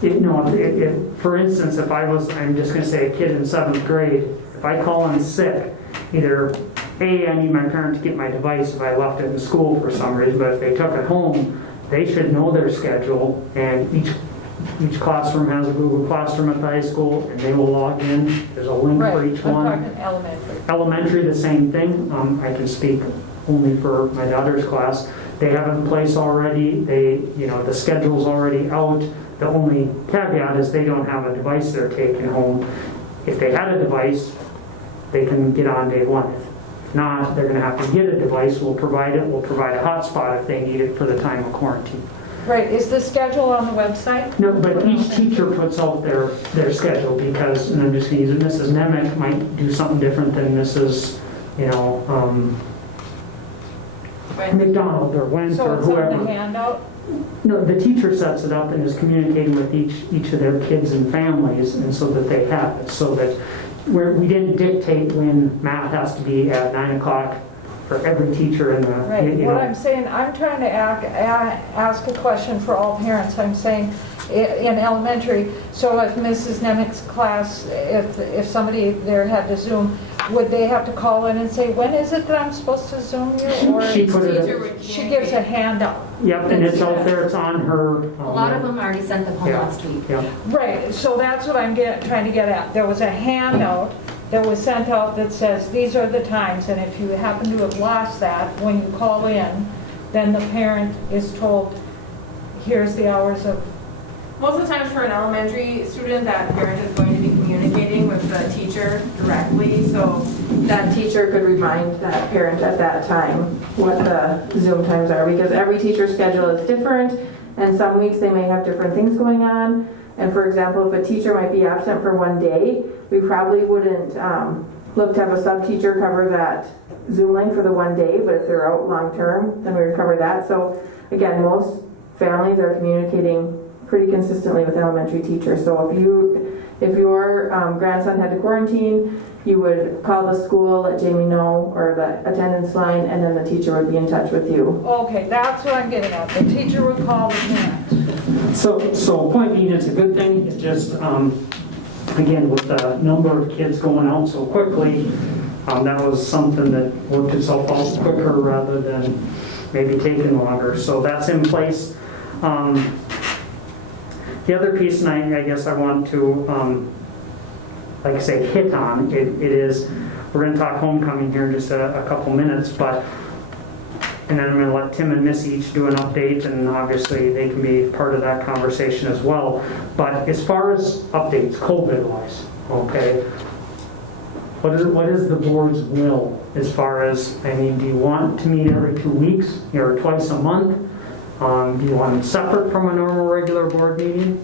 For instance, if I'm just going to say a kid in 7th grade, if I call in sick, either A, I need my parent to get my device if I left it in school for some reason, but if they took it home, they should know their schedule, and each classroom has a Google Classroom at the high school, and they will log in. There's a link for each one. I'm talking elementary. Elementary, the same thing. I can speak only for my daughter's class. They have it in place already. The schedule's already out. The only caveat is they don't have a device they're taking home. If they had a device, they can get on day one. If not, they're going to have to get a device. We'll provide it. We'll provide a hotspot if they need it for the time of quarantine. Right, is the schedule on the website? No, but each teacher puts out their schedule because, and I'm just going to use it, Mrs. Nemec might do something different than Mrs. McDonald or Wentz So or it's on whoever. the handout? No, the teacher sets it up and is communicating with each of their kids and families, and so that they have it, so that we didn't dictate when math has to be at 9 o'clock for every teacher in the, Right, what I'm saying, I'm trying to ask a question for all parents. I'm saying in elementary, so if Mrs. Nemec's class, if somebody there had to Zoom, would they have to call in and say, when is it that I'm supposed to Zoom you? Or she put it, she gives a handout? yep, and it's out there, it's on her. A lot of them already sent them home last week. Yeah. Right, so that's what I'm trying to get at. There was a handout that was sent out that says, these are the times, and if you happen to have lost that, when you call in, then the parent is told, here's the hours of... Most of the times for an elementary student, that parent is going to be communicating with the teacher directly, so That teacher could remind that parent at that time what the Zoom times are, because every teacher's schedule is different, and some weeks they may have different things going on. And for example, if a teacher might be absent for one day, we probably wouldn't look to have a sub-teacher cover that Zoom link for the one day, but if they're out long-term, then we would cover that. So again, most families are communicating pretty consistently with elementary teachers. So if your grandson had to quarantine, you would call the school, let Jamie know, or the attendance line, and then the teacher would be in touch with you. Okay, that's what I'm getting at. The teacher would call the parent. So point being, it's a good thing. It's just, again, with the number of kids going out so quickly, that was something that worked itself out quicker rather than maybe taking longer. So that's in place. The other piece, and I guess I want to, like I say, hit on, it is, we're going to talk homecoming here in just a couple minutes, and then I'm going to let Tim and Missy each do an update, and obviously they can be part of that conversation as well. But as far as updates, COVID-wise, okay, what is the board's will as far as, do you want to meet every 2 weeks or twice a month? Do you want them separate from a normal regular board meeting?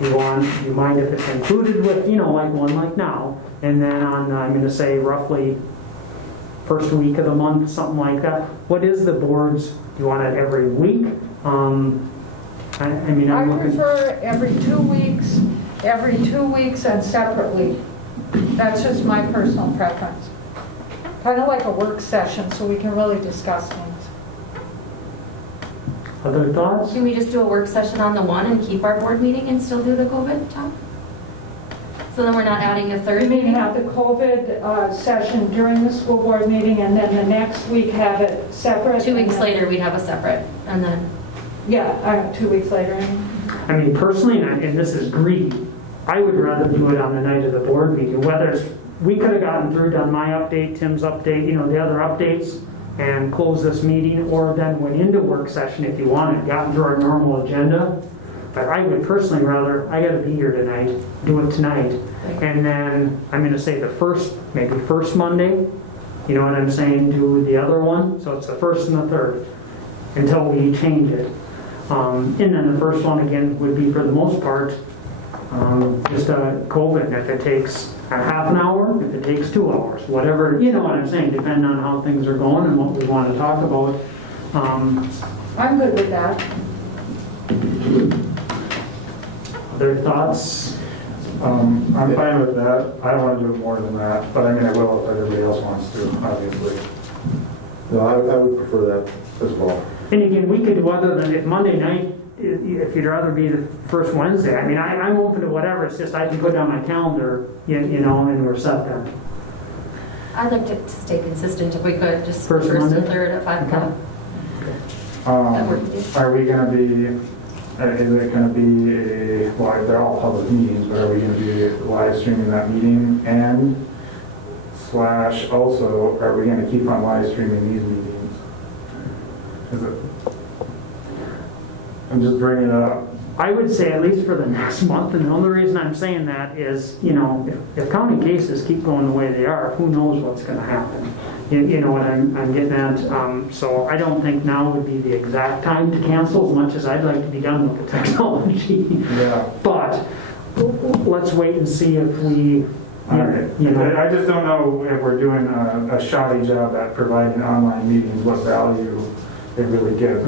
Do you mind if it's included with, like one like now, and then on, I'm going to say roughly first week of the month, something like that. What is the board's, do you want it every week? I prefer every 2 weeks and separately. That's just my personal preference. Kind of like a work session so we can really discuss things. Other thoughts? Can we just do a work session on the one and keep our board meeting and still do the COVID talk? So then we're not adding a third You mean meeting? have the COVID session during the school board meeting and then the next week have it separate? 2 weeks later, we'd have a separate, and then... Yeah, 2 weeks later. I mean, personally, and this is greedy, I would rather do it on the night of the board meeting, whether it's, we could have gotten through, done my update, Tim's update, the other updates, and close this meeting, or then went into work session if you wanted, gotten through our normal agenda. But I would personally rather, I gotta be here tonight, do it tonight. And then, I'm gonna say maybe first Monday, you know what I'm saying, do the other one, so it's the first and the third, until we change it. And then the first one, again, would be for the most part, just a COVID. If it takes a half an hour, if it takes 2 hours, whatever, you know what I'm saying, depending on how things are going and what we want to talk about. I'm good with that. Other thoughts? I'm fine with that. I don't want to do more than that, but I mean, I will if everybody else wants to, obviously. No, I would prefer that as well. And again, we could do other than if Monday night, if you'd rather be the first Wednesday. I mean, I'm open to whatever. It's just I can put it on my calendar, you know, and we're set there. I'd like to stay consistent if we could, just First first Monday? and third at 5 o'clock. That work with you? Are we going to be, is it going to be well, they're all public meetings, but are we going to be live streaming that meeting and / also, are we going to keep on live streaming these meetings? Is it? I'm just bringing it up. I would say at least for the next month, and the only reason I'm saying that is, you know, if county cases keep going the way they are, who knows what's going to happen? You know what I'm getting at? So I don't think now would be the exact time to cancel, as much as I'd like to be done with the technology. Yeah. But let's wait and see if we, All right. you know. I just don't know if we're doing a shoddy job at providing online meetings, what value they really give.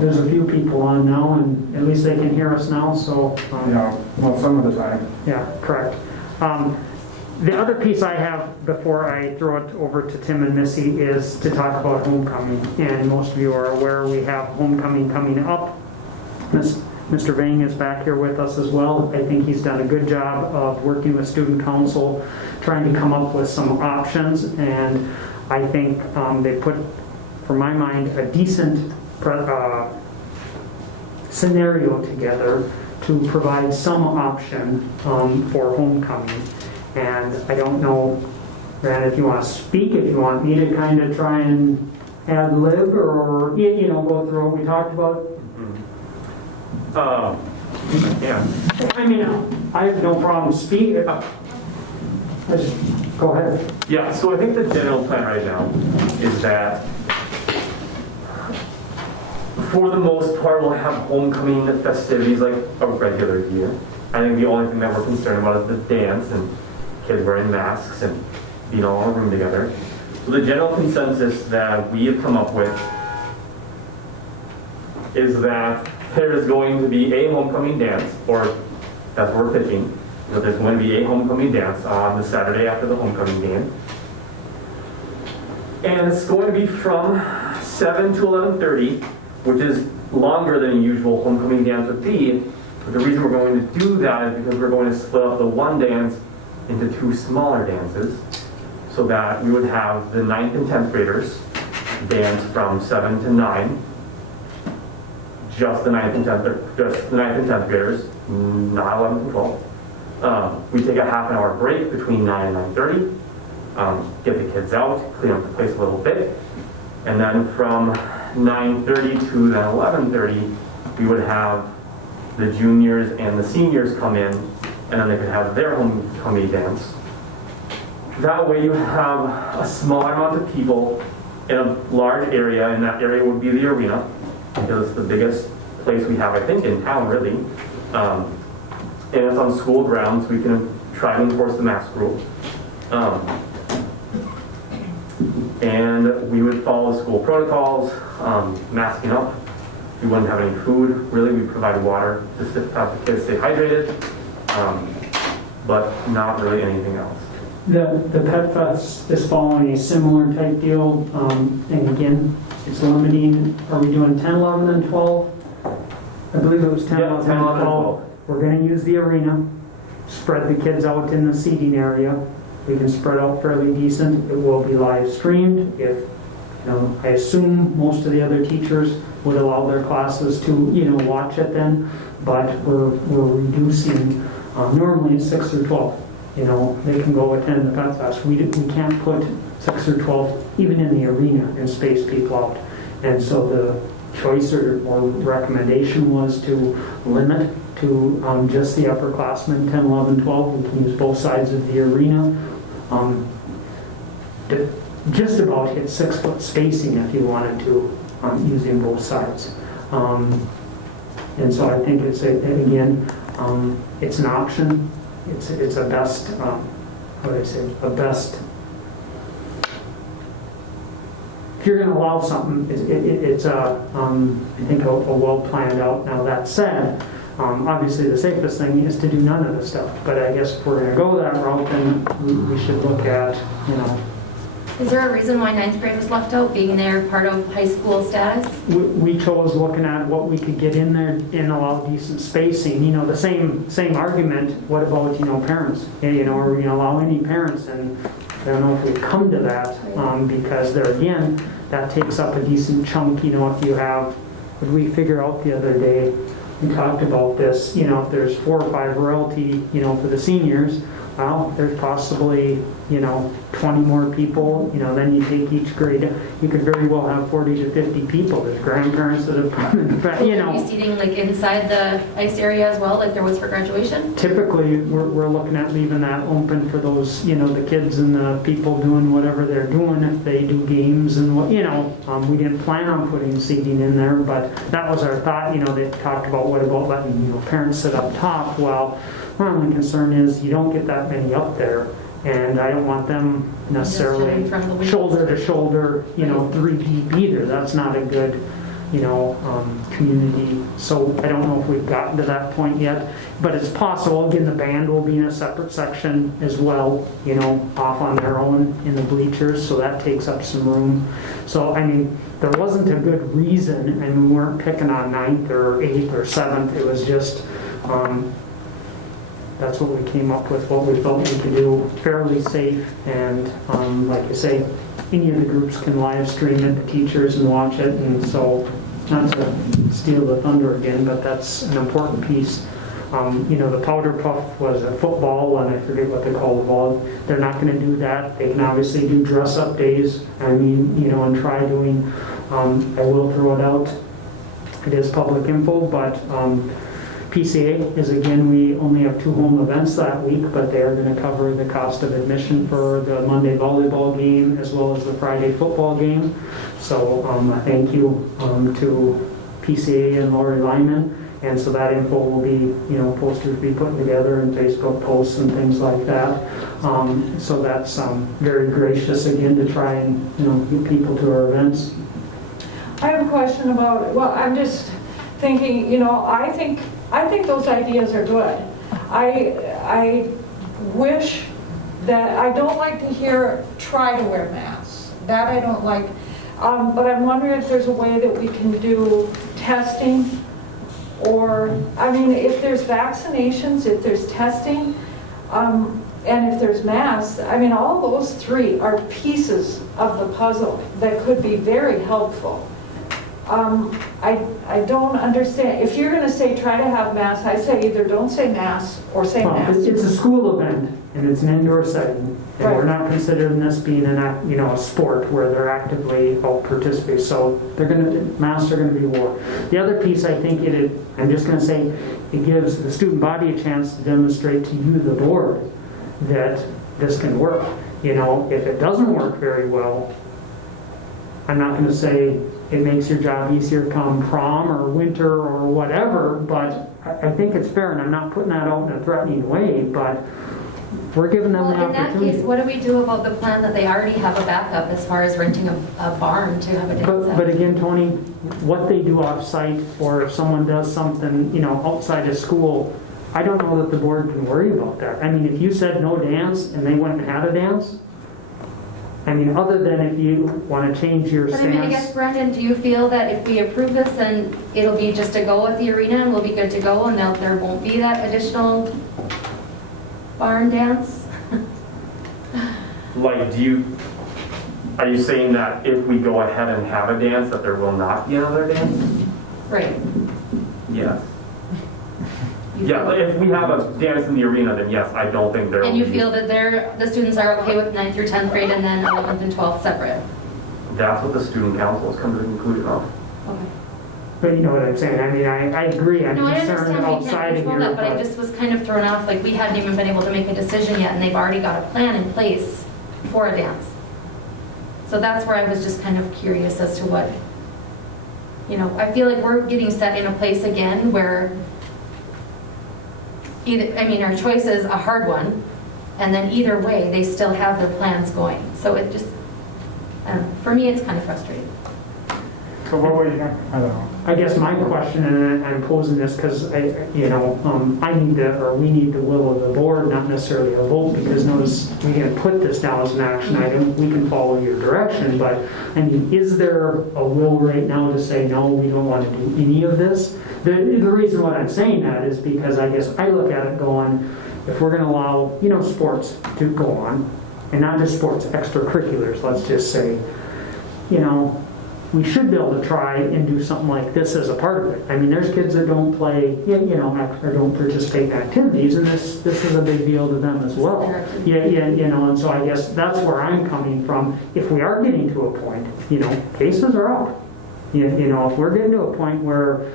There's a few people on now, and at least they can hear us now, so. You know, well, some of the time. Yeah, correct. The other piece I have before I throw it over to Tim and Missy is to talk about homecoming. And most of you are aware we have homecoming coming up. Mr. Vang is back here with us as well. I think he's done a good job of working with student council, trying to come up with some options. And I think they put, for my mind, a decent scenario together to provide some option for homecoming. And I don't know, Brad, if you want to speak, if you want me to kind of try and ad lib or, you know, go through what we talked about. Yeah. I mean, I have no problem speaking. Just go ahead. Yeah, so I think the general plan right now is that for the most part, we'll have homecoming festivities like a regular year. I think the only thing that we're concerned about is the dance and kids wearing masks and being all in a room together. So the general consensus that we have come up with is that there is going to be a homecoming dance, or that's what we're pitching. You know, there's going to be a homecoming dance on the Saturday after the homecoming game. And it's going to be from 7 to 11:30, which is longer than a usual homecoming dance would be. But the reason we're going to do that is because we're going to split up the one dance into 2 smaller dances, so that we would have the 9th and 10th graders dance from 7 to 9. Just the 9th and 10th graders, not 11 and 12. We take a half an hour break between 9 and 9:30, get the kids out, clean up the place a little bit, and then from 9:30 to then 11:30, we would have the juniors and the seniors come in, and then they could have their homecoming dance. That way you have a smaller amount of people in a large area, and that area would be the arena, because it's the biggest place we have, I think, in town, really. And it's on school grounds. We can try to enforce the mask rule. And we would follow the school protocols, masking up. We wouldn't have any food. Really, we provide water just to have the kids stay hydrated, but not really anything else. The Pet Fest is following a similar type deal, and again, it's limiting, are we doing 10, 11, and 12? I believe it was 10, Yeah, 11, 10, and 11, and 12. 12. We're going to use the arena, spread the kids out in the seating area. We can spread out fairly decent. It will be live streamed. If, you know, I assume most of the other teachers would allow their classes to, you know, watch it then, but we're reducing, normally it's 6 or 12. You know, they can go attend the Pet Fest. We can't put 6 or 12 even in the arena and space people out. And so the choice or recommendation was to limit to just the upperclassmen, 10, 11, 12. We can use both sides of the arena. Just about hit 6 foot spacing if you wanted to, using both sides. And so I think it's, again, it's an option. It's a best, what do I say, a best, if you're going to allow something, it's I think a well planned out. Now that said, obviously the safest thing is to do none of this stuff. But I guess if we're going to go that route, then we should look at, Is there a reason why ninth grade was left out, being they're part of high school status? we chose looking at what we could get in there and allow decent spacing. The same argument. What about parents? Are we going to allow any parents? And I don't know if we come to that because there again, that takes up a decent chunk. If you have, what did we figure out the other day? We talked about this. If there's 4 or 5 royalty, for the seniors, well, there's possibly 20 more people, then you take each grade, you could very well have 40 to 50 people. There's grandparents that have come in, Are you seating like inside the ice area as well, like there was for graduation? Typically, we're looking at leaving that open for those, the kids and the people doing whatever they're doing, if they do games and what, we didn't plan on putting seating in there, but that was our thought. They talked about what about letting, parents sit up top. Well, my only concern is you don't get that many up there. And I don't want them necessarily shoulder to shoulder, 3 deep either. That's not a good, community. So I don't know if we've gotten to that point yet, but it's possible. Again, the band will be in a separate section as well, off on their own in the bleachers. So that takes up some room. So, there wasn't a good reason, and we weren't picking on 9th or 8th or 7th. It was just, that's what we came up with, what we felt we could do fairly safe. And like I say, any of the groups can live stream it, the teachers, and watch it. And so, not to steal the thunder again, but that's an important piece. The powder puff was a football, and I forget what they call the ball. They're not going to do that. They can obviously do dress-up days. And try doing. I will throw it out. It is public info, but. PCA is, again, we only have 2 home events that week, but they are going to cover the cost of admission for the Monday volleyball game as well as the Friday football game. So thank you to PCA and Lori Lyman. And so that info will be, posters be put together and Facebook posts and things like that. So that's very gracious, again, to try and, get people to our events. I have a question about, I'm just thinking, I think those ideas are good. I wish that, I don't like to hear try to wear masks. That I don't like. But I'm wondering if there's a way that we can do testing or, if there's vaccinations, if there's testing, and if there's masks, all those 3 are pieces of the puzzle that could be very helpful. I don't understand. If you're going to say try to have masks, I say either don't say masks or say masks. It's a school event and it's an indoor setting, and we're not considering this being a sport where they're actively participating. So masks are going to be worn. The other piece, I think I'm just going to say, it gives the student body a chance to demonstrate to you, the board, that this can work. If it doesn't work very well, I'm not going to say it makes your job easier come prom or winter or whatever, but I think it's fair, and I'm not putting that out in a threatening way, but we're giving them the opportunity. In that case, what do we do about the plan that they already have a backup as far as renting a barn to have a dance at? But again, Tony, what they do off-site, or if someone does something, outside of school, I don't know that the board can worry about that. If you said no dance and they went and had a dance, other than if you want to change your stance. I guess, Brendan, do you feel that if we approve this, then it'll be just a go at the arena and we'll be good to go, and there won't be that additional barn dance? Are you saying that if we go ahead and have a dance, that there will not be another dance? Right. Yes. Yeah, if we have a dance in the arena, then yes, I don't think there will be. And you feel that the students are okay with 9th through 10th grade and then 11th and 12th separate? That's what the student council has come to the conclusion of. Okay. But you know what I'm saying? I agree. I'm No, I concerned understand we outside can't of control here. that, but I just was kind of thrown off, we hadn't even been able to make a decision yet, and they've already got a plan in place for a dance. So that's where I was just kind of curious as to what You know, I feel like we're getting set in a place again where either, I mean, our choice is a hard one, and then either way, they still have their plans going. So it just, I don't know, for me, it's kind of frustrating. So what were you, I don't know. I guess my question, and I'm posing this because I need we need the will of the board, not necessarily a vote, because notice we can put this down as an action item, we can follow your direction, but I mean, is there a will right now to say, no, we don't want to do any of this? The reason why I'm saying that is because I guess I look at it going, if we're going to allow, sports to go on, and not just sports, extracurriculars, let's just say, we should be able to try and do something like this as a part of it. I mean, there's kids that don't play, or don't participate in activities, and this is a big deal to them as well. And so I guess that's where I'm coming from. If we are getting to a point, cases are up. If we're getting to a point where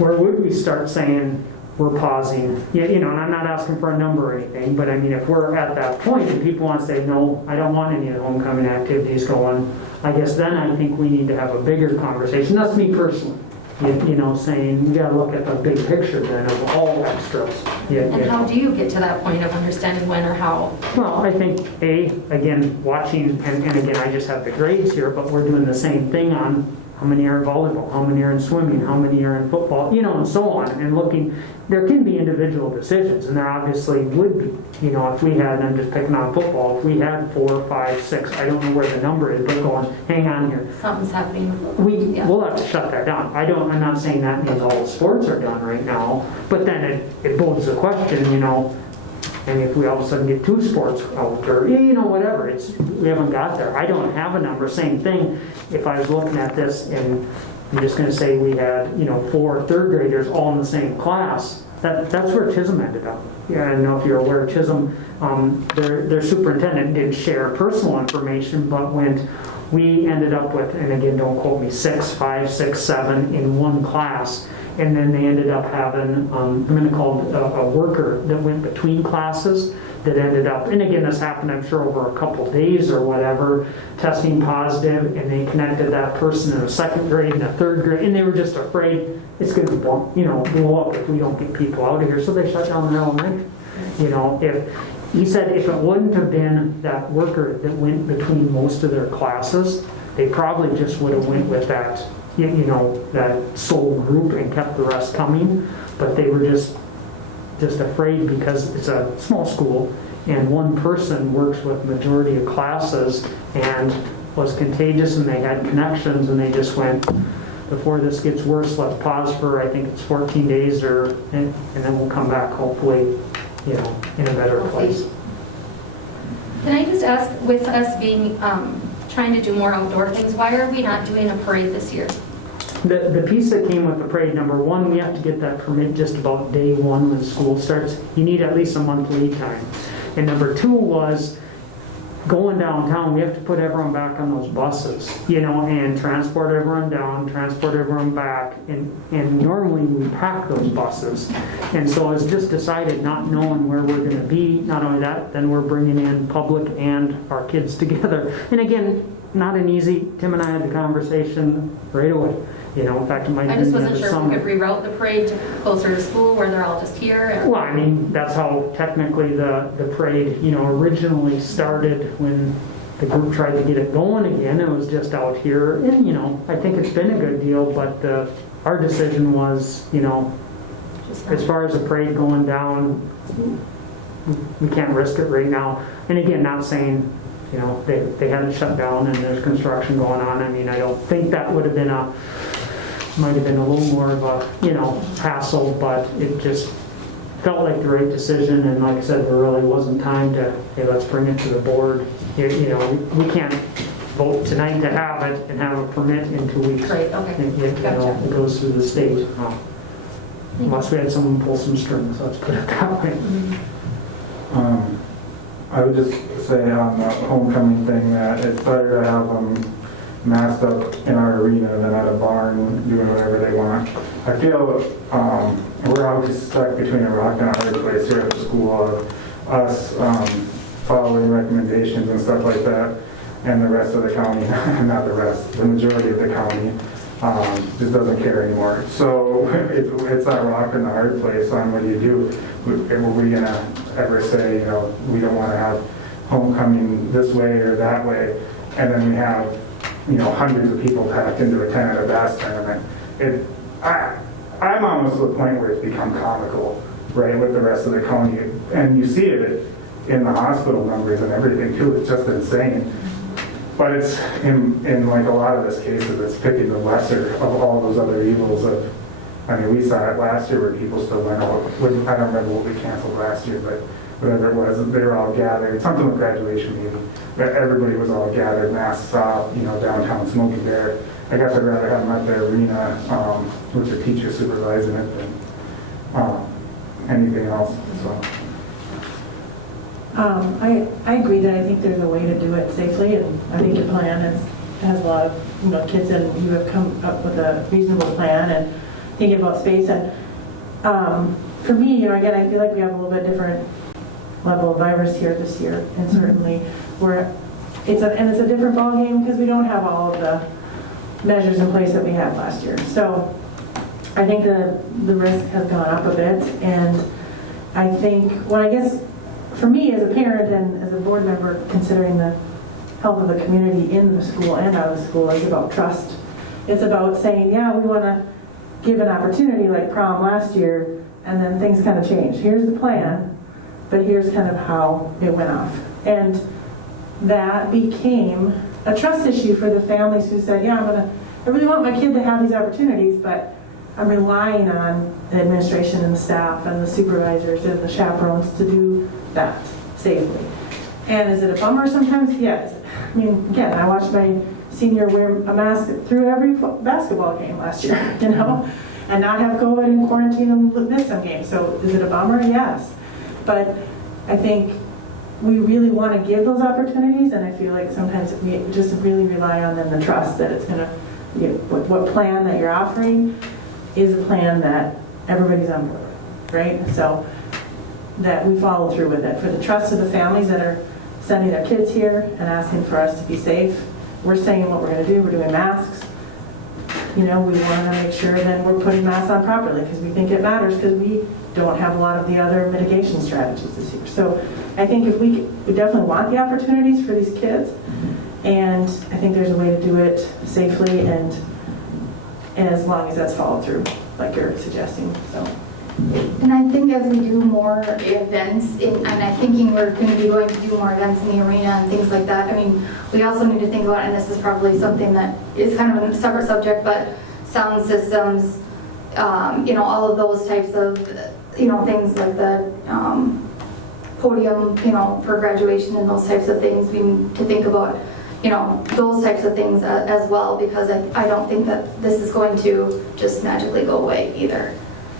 would we start saying we're pausing, and I'm not asking for a number or anything, but I mean, if we're at that point and people want to say, no, I don't want any of the homecoming activities going, I guess then I think we need to have a bigger conversation. That's me personally, saying you got to look at the big picture then of all extras. And how do you get to that point of understanding when or how? Well, I think, again, watching, and again, I just have the grades here, but we're doing the same thing on how many are in volleyball, how many are in swimming, how many are in football, and so on, and looking. There can be individual decisions, and there obviously would be, if we had, and I'm just picking on football, if we had 4, 5, 6, I don't know where the number is, but going, hang on here. Something's happening with football. We'll have to shut that down. I'm not saying that means all the sports are done right now, but then it bodes the question, and if we all of a sudden get 2 sports out, or, whatever, we haven't got there. I don't have a number. Same thing, if I was looking at this and I'm just going to say we had, 4 third graders all in the same class, that's where Chisholm ended up. Yeah, I don't know if you're aware, Chisholm, their superintendent didn't share personal information, but when we ended up with, and again, don't quote me, 6, 5, 6, 7 in one class, and then they ended up having, I'm going to call it a worker that went between classes that ended up, and again, this happened, I'm sure, over a couple days or whatever, testing positive, and they connected that person in a 2nd grade and a 3rd grade, and they were just afraid it's going to blow up if we don't get people out of here, so they shut down their elementary. He said if it wouldn't have been that worker that went between most of their classes, they probably just would have went with that, that sole group and kept the rest coming, but they were just afraid because it's a small school and one person works with majority of classes and was contagious and they had connections and they just went, before this gets worse, let's pause for, I think it's 14 days and then we'll come back hopefully, in a better place. Can I just ask, with us being, trying to do more outdoor things, why are we not doing a parade this year? The piece that came with the parade, number 1, we have to get that permit just about day 1 when school starts. You need at least a month lead time. And number 2 was going downtown, we have to put everyone back on those buses, and transport everyone down, transport everyone back, and normally we pack those buses. And so it's just decided, not knowing where we're going to be, not only that, then we're bringing in public and our kids together. And again, not an easy, Tim and I had the conversation right away. In fact, it might have I just been wasn't sure if we could reroute the parade to closer to school where they're all just here. Well, I mean, that's how technically the parade, originally started when the group tried to get it going again. It was just out here. And, I think it's been a good deal, but our decision was, as far as the parade going down, we can't risk it right now. And again, not saying, they had it shut down and there's construction going on. I mean, I don't think that would have been might have been a little more of a, hassle, but it just felt like the right decision. And like I said, there really wasn't time to, hey, let's bring it to the board. We can't vote tonight to have it and have a permit in 2 weeks. Great, okay. It goes through the state. Unless we had someone pull some strings, let's put it that way. I would just say on the homecoming thing that it's better to have them masked up in our arena than at a barn doing whatever they want. I feel we're always stuck between a rock and a hard place here at the school of us following recommendations and stuff like that, and the rest of the county, not the rest, the majority of the county just doesn't care anymore. So it's that rock and the hard place on what do you do? Were we gonna ever say, we don't want to have homecoming this way or that way, and then we have, hundreds of people packed into a 10 at a bass tournament? I'm almost to the point where it's become comical, right, with the rest of the county, and you see it in the hospital numbers and everything too. It's just insane. But it's in like a lot of this cases, it's picking the lesser of all those other evils of. We saw it last year where people still went out. I don't remember what we canceled last year, but whatever it was, they were all gathered. Something with graduation maybe. But everybody was all gathered, masks off, downtown Smoky Bear. I guess I'd rather have them at the arena with the teacher supervising it than anything else. So. I agree that I think there's a way to do it safely, and I think your plan has a lot of kids, and you have come up with a reasonable plan and thinking about space. And for me, again, I feel like we have a little bit different level of virus here this year, and certainly it's a different ballgame because we don't have all of the measures in place that we had last year. So I think the risk has gone up a bit, and I think, I guess for me as a parent and as a board member, considering the health of the community in the school and out of the school, is about trust. It's about saying, yeah, we want to give an opportunity like prom last year, and then things kind of change. Here's the plan, but here's kind of how it went off. And that became a trust issue for the families who said, yeah, I really want my kid to have these opportunities, but I'm relying on the administration and the staff and the supervisors and the chaperones to do that safely. And is it a bummer sometimes? Yes. Again, I watched my senior wear a mask through every basketball game last year, and not have COVID and quarantine and miss some games. So is it a bummer? Yes. But I think we really want to give those opportunities, and I feel like sometimes we just really rely on them to trust that it's going to, what plan that you're offering is a plan that everybody's on board with, right? So that we follow through with it. For the trust of the families that are sending their kids here and asking for us to be safe, we're saying what we're going to do. We're doing masks. We want to make sure that we're putting masks on properly because we think it matters, because we don't have a lot of the other mitigation strategies this year. So I think if we definitely want the opportunities for these kids, and I think there's a way to do it safely and as long as that's followed through, like you're suggesting. So. And I think as we do more events, and I'm thinking we're going to be going to do more events in the arena and things like that. We also need to think about, and this is probably something that is kind of a separate subject, but sound systems, all of those types of, things like the podium, for graduation and those types of things. We need to think about, those types of things as well, because I don't think that this is going to just magically go away either.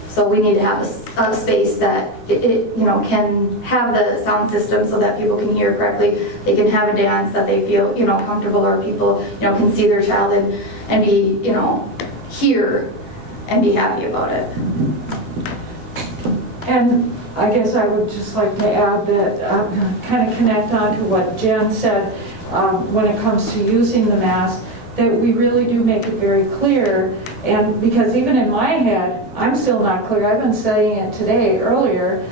So we need to have a space that it can have the sound system so that people can hear correctly. They can have a dance that they feel comfortable, or people can see their child and be hear and be happy about it. And I guess I would just like to add that, kind of connect on to what Jen said when it comes to using the mask, that we really do make it very clear. And because even in my head, I'm still not clear. I've been studying it today, earlier.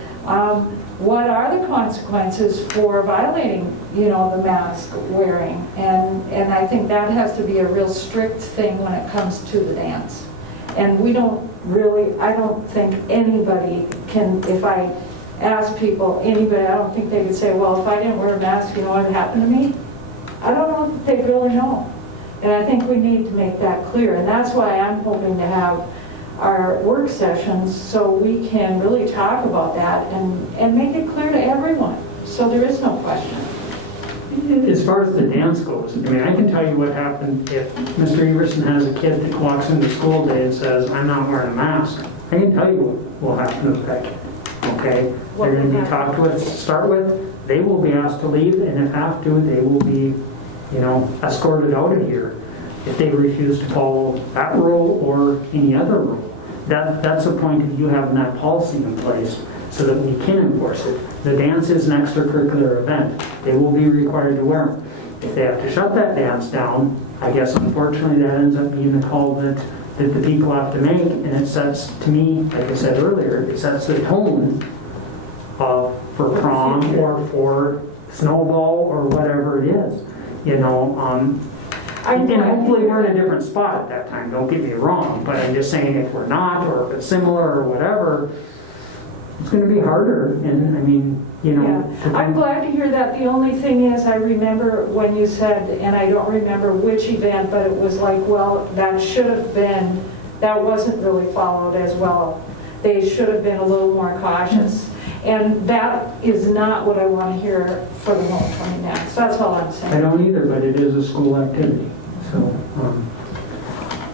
What are the consequences for violating, the mask wearing? And I think that has to be a real strict thing when it comes to the dance. And I don't think anybody can, if I ask people, I don't think they could say, well, if I didn't wear a mask, what would happen to me? I don't know if they really know. And I think we need to make that clear. And that's why I'm hoping to have our work sessions so we can really talk about that and make it clear to everyone, so there is no question. As far as the dance goes, I can tell you what happened if Mr. Everson has a kid that walks into school day and says, I'm not wearing a mask. I can tell you what will happen to that kid, okay? They're going to be talked with, to start with. They will be asked to leave, and if have to, they will be, escorted out of here if they refuse to follow that rule or any other rule. That's the point of you having that policy in place so that we can enforce it. The dance is an extracurricular event. They will be required to wear them. If they have to shut that dance down, I guess unfortunately that ends up being the call that the people have to make, and it sets, to me, like I said earlier, it sets the tone for prom or for snowball or whatever it is, you know. And hopefully we're in a different spot at that time, don't get me wrong, but I'm just saying if we're not, or if it's similar or whatever, it's going to be harder, and I mean, you know. Yeah. I'm glad to hear that. The only thing is, I remember when you said, and I don't remember which event, but it was like, well, that should have been, that wasn't really followed as well. They should have been a little more cautious. And that is not what I want to hear for the homecoming next. That's all I'm saying. I don't either, but it is a school activity. So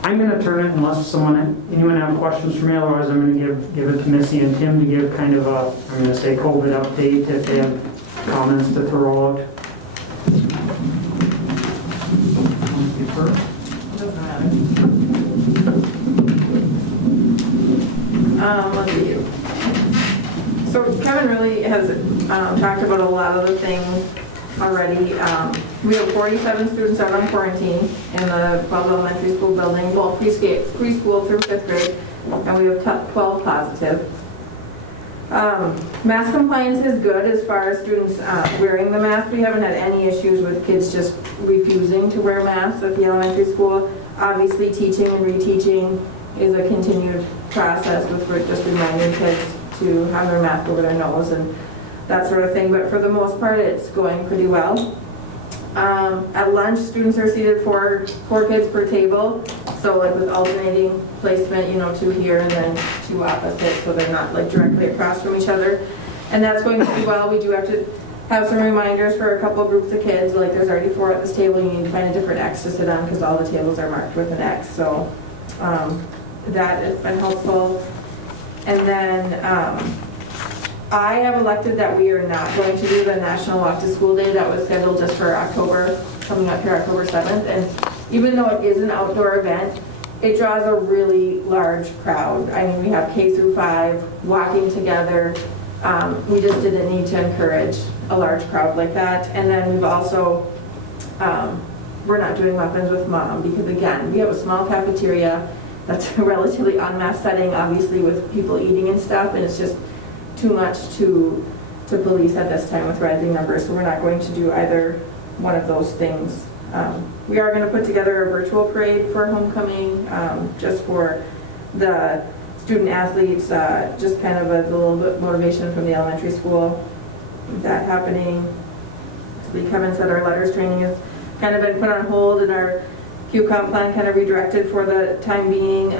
I'm going to turn it, unless anyone have questions for me, otherwise I'm going to give it to Missy and Tim to give kind of a, I'm going to say COVID update if they have comments to throw out. Doesn't matter. Let's see. So Kevin really has talked about a lot of the things already. We have 47 students out on quarantine in the 12 elementary school building, both preschool through 5th grade, and we have 12 positive. Mask compliance is good as far as students wearing the mask. We haven't had any issues with kids just refusing to wear masks at the elementary school. Obviously, teaching and reteaching is a continued process with just reminding kids to have their mask over their nose and that sort of thing, but for the most part it's going pretty well. At lunch, students are seated four kids per table, so like with alternating placement, you know, 2 here and then 2 opposite, so they're not like directly across from each other, and that's going pretty well. We do have to have some reminders for a couple of groups of kids, like there's already 4 at this table, you need to find a different X to sit on because all the tables are marked with an X, so that has been helpful. And then I have elected that we are not going to do the National Walk to School Day that was scheduled just for October, coming up here October 7th. And even though it is an outdoor event, it draws a really large crowd. I mean, we have K through 5 walking together. We just didn't need to encourage a large crowd like that. And then we've also, we're not doing Weapons with Mom because again, we have a small cafeteria that's a relatively unmasked setting, obviously with people eating and stuff, and it's just too much to police at this time with rising numbers, so we're not going to do either one of those things. We are going to put together a virtual parade for homecoming, just for the student athletes, just kind of a little bit motivation from the elementary school. That happening. Like Kevin said, our letters training has kind of been put on hold, and our QComp plan kind of redirected for the time being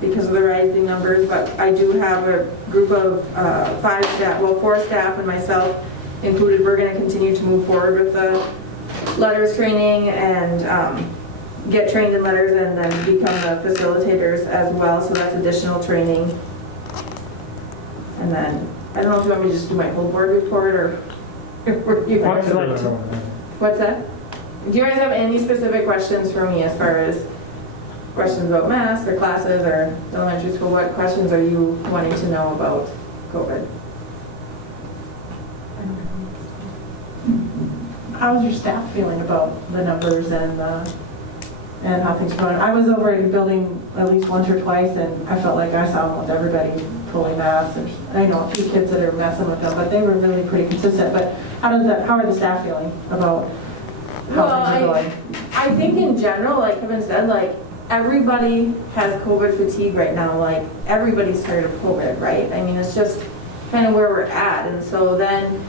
because of the rising numbers, but I do have a group of 4 staff and myself included. We're going to continue to move forward with the letters training and get trained in letters and then become the facilitators as well, so that's additional training. And then, I don't know if you want me to just do my whole board report or you guys like to. What's that? Do you guys have any specific questions for me as far as questions about masks or classes or elementary school? What questions are you wanting to know about COVID? How's your staff feeling about the numbers and how things are going? I was over in the building at least once or twice, and I felt like I saw almost everybody fully masked. And I know a few kids that are messing with them, but they were really pretty consistent. But how are the staff feeling about how things are going? I think in general, like Kevin said, like everybody has COVID fatigue right now. Like everybody's tired of COVID, right? I mean, it's just kind of where we're at. And so then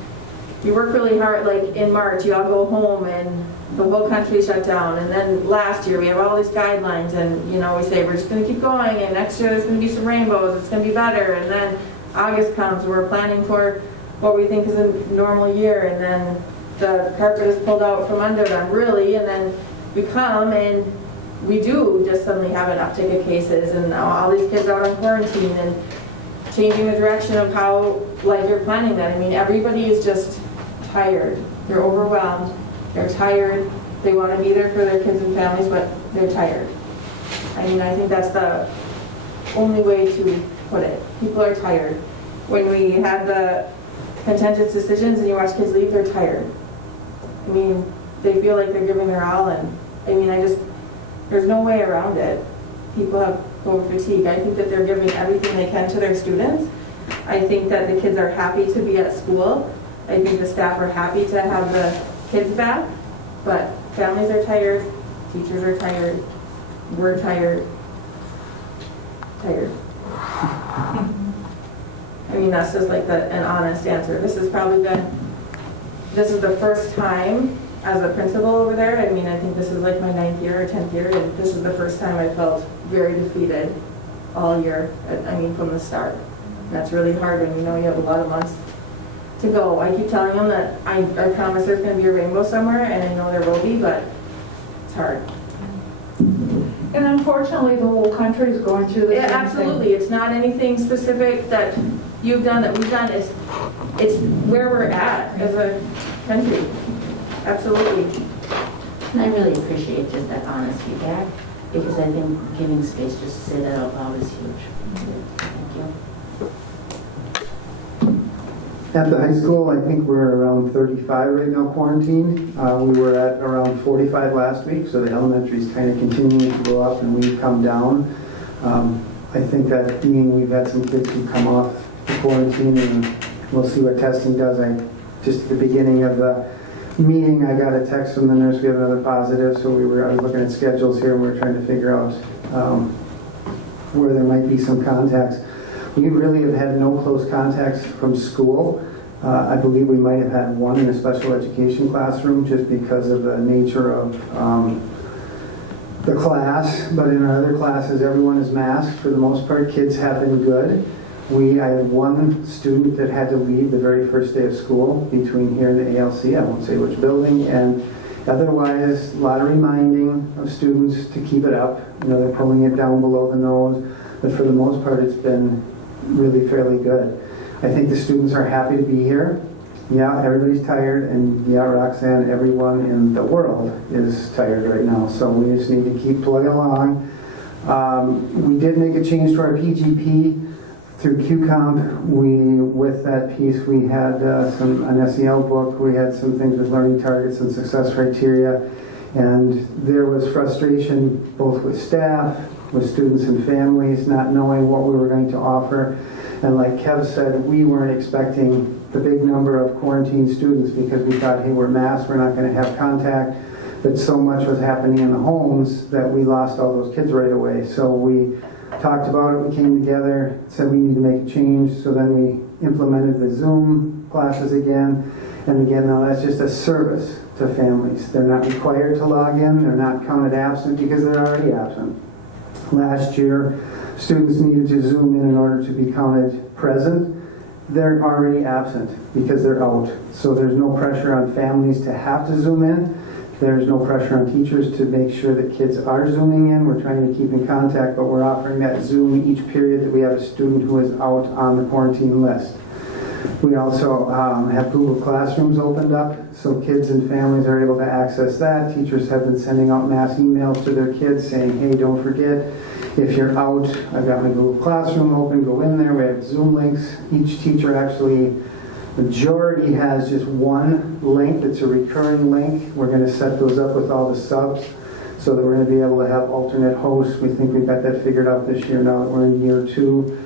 you work really hard, like in March, you all go home and the whole country shut down. And then last year we have all these guidelines and, you know, we say we're just going to keep going and next year there's going to be some rainbows, it's going to be better. And then August comes, we're planning for what we think is a normal year, and then the carpet is pulled out from under them, really, and then we come and we do just suddenly have an uptick of cases and all these kids out on quarantine and changing the direction of how, like, you're planning that. I mean, everybody is just tired. They're overwhelmed. They're tired. They want to be there for their kids and families, but they're tired. I mean, I think that's the only way to put it. People are tired. When we had the contentious decisions and you watch kids leave, they're tired. I mean, they feel like they're giving their all, and I mean, I just There's no way around it. People have COVID fatigue. I think that they're giving everything they can to their students. I think that the kids are happy to be at school. I think the staff are happy to have the kids back, but families are tired, teachers are tired, we're tired. I mean, that's just like an honest answer. This is the first time as a principal over there. I mean, I think this is like my 9th year or 10th year, and this is the first time I felt very defeated all year. I mean, from the start. And that's really hard when you know you have a lot of months to go. I keep telling them that I promise there's going to be a rainbow somewhere, and I know there will be, but it's hard. And unfortunately, the whole country is going through the same thing. Absolutely. It's not anything specific that you've done, that we've done. It's where we're at as a country. Absolutely. And I really appreciate just that honest feedback, because I think giving space just to say that out loud is huge. Thank you. At the high school, I think we're around 35 right now quarantined. We were at around 45 last week, so the elementary is kind of continuing to go up and we've come down. I think that we've had some kids who come off the quarantine, and we'll see what testing does. Just at the beginning of the meeting, I got a text from the nurse, we have another positive, so I was looking at schedules here, and we were trying to figure out where there might be some contacts. We really have had no close contacts from school. I believe we might have had one in a special education classroom just because of the nature of the class, but in our other classes, everyone is masked. For the most part, kids have been good. I had one student that had to leave the very first day of school between here and the ALC, I won't say which building, and otherwise, a lot of reminding of students to keep it up. They're pulling it down below the nose, but for the most part, it's been really fairly good. I think the students are happy to be here. Yeah, everybody's tired, and yeah, Roxanne, everyone in the world is tired right now, so we just need to keep plugging along. We did make a change to our PGP through QComp. With that piece, we had an SEL book, we had some things with learning targets and success criteria, and there was frustration both with staff, with students and families, not knowing what we were going to offer. And like Kev said, we weren't expecting the big number of quarantined students because we thought, hey, we're masked, we're not going to have contact. But so much was happening in the homes that we lost all those kids right away. So we talked about it, we came together, said we need to make a change. So then we implemented the Zoom classes again. And again, now that's just a service to families. They're not required to log in, they're not counted absent because they're already absent. Last year, students needed to Zoom in order to be counted present. They're already absent because they're out. So there's no pressure on families to have to Zoom in. There's no pressure on teachers to make sure that kids are Zooming in. We're trying to keep in contact, but we're offering that Zoom each period that we have a student who is out on the quarantine list. We also have Google Classrooms opened up, so kids and families are able to access that. Teachers have been sending out mass emails to their kids saying, hey, don't forget, if you're out, I've got my Google Classroom open, go in there. We have Zoom links. Each teacher actually, majority has just one link that's a recurring link. We're going to set those up with all the subs so that we're going to be able to have alternate hosts. We think we've got that figured out this year now that we're in year 2.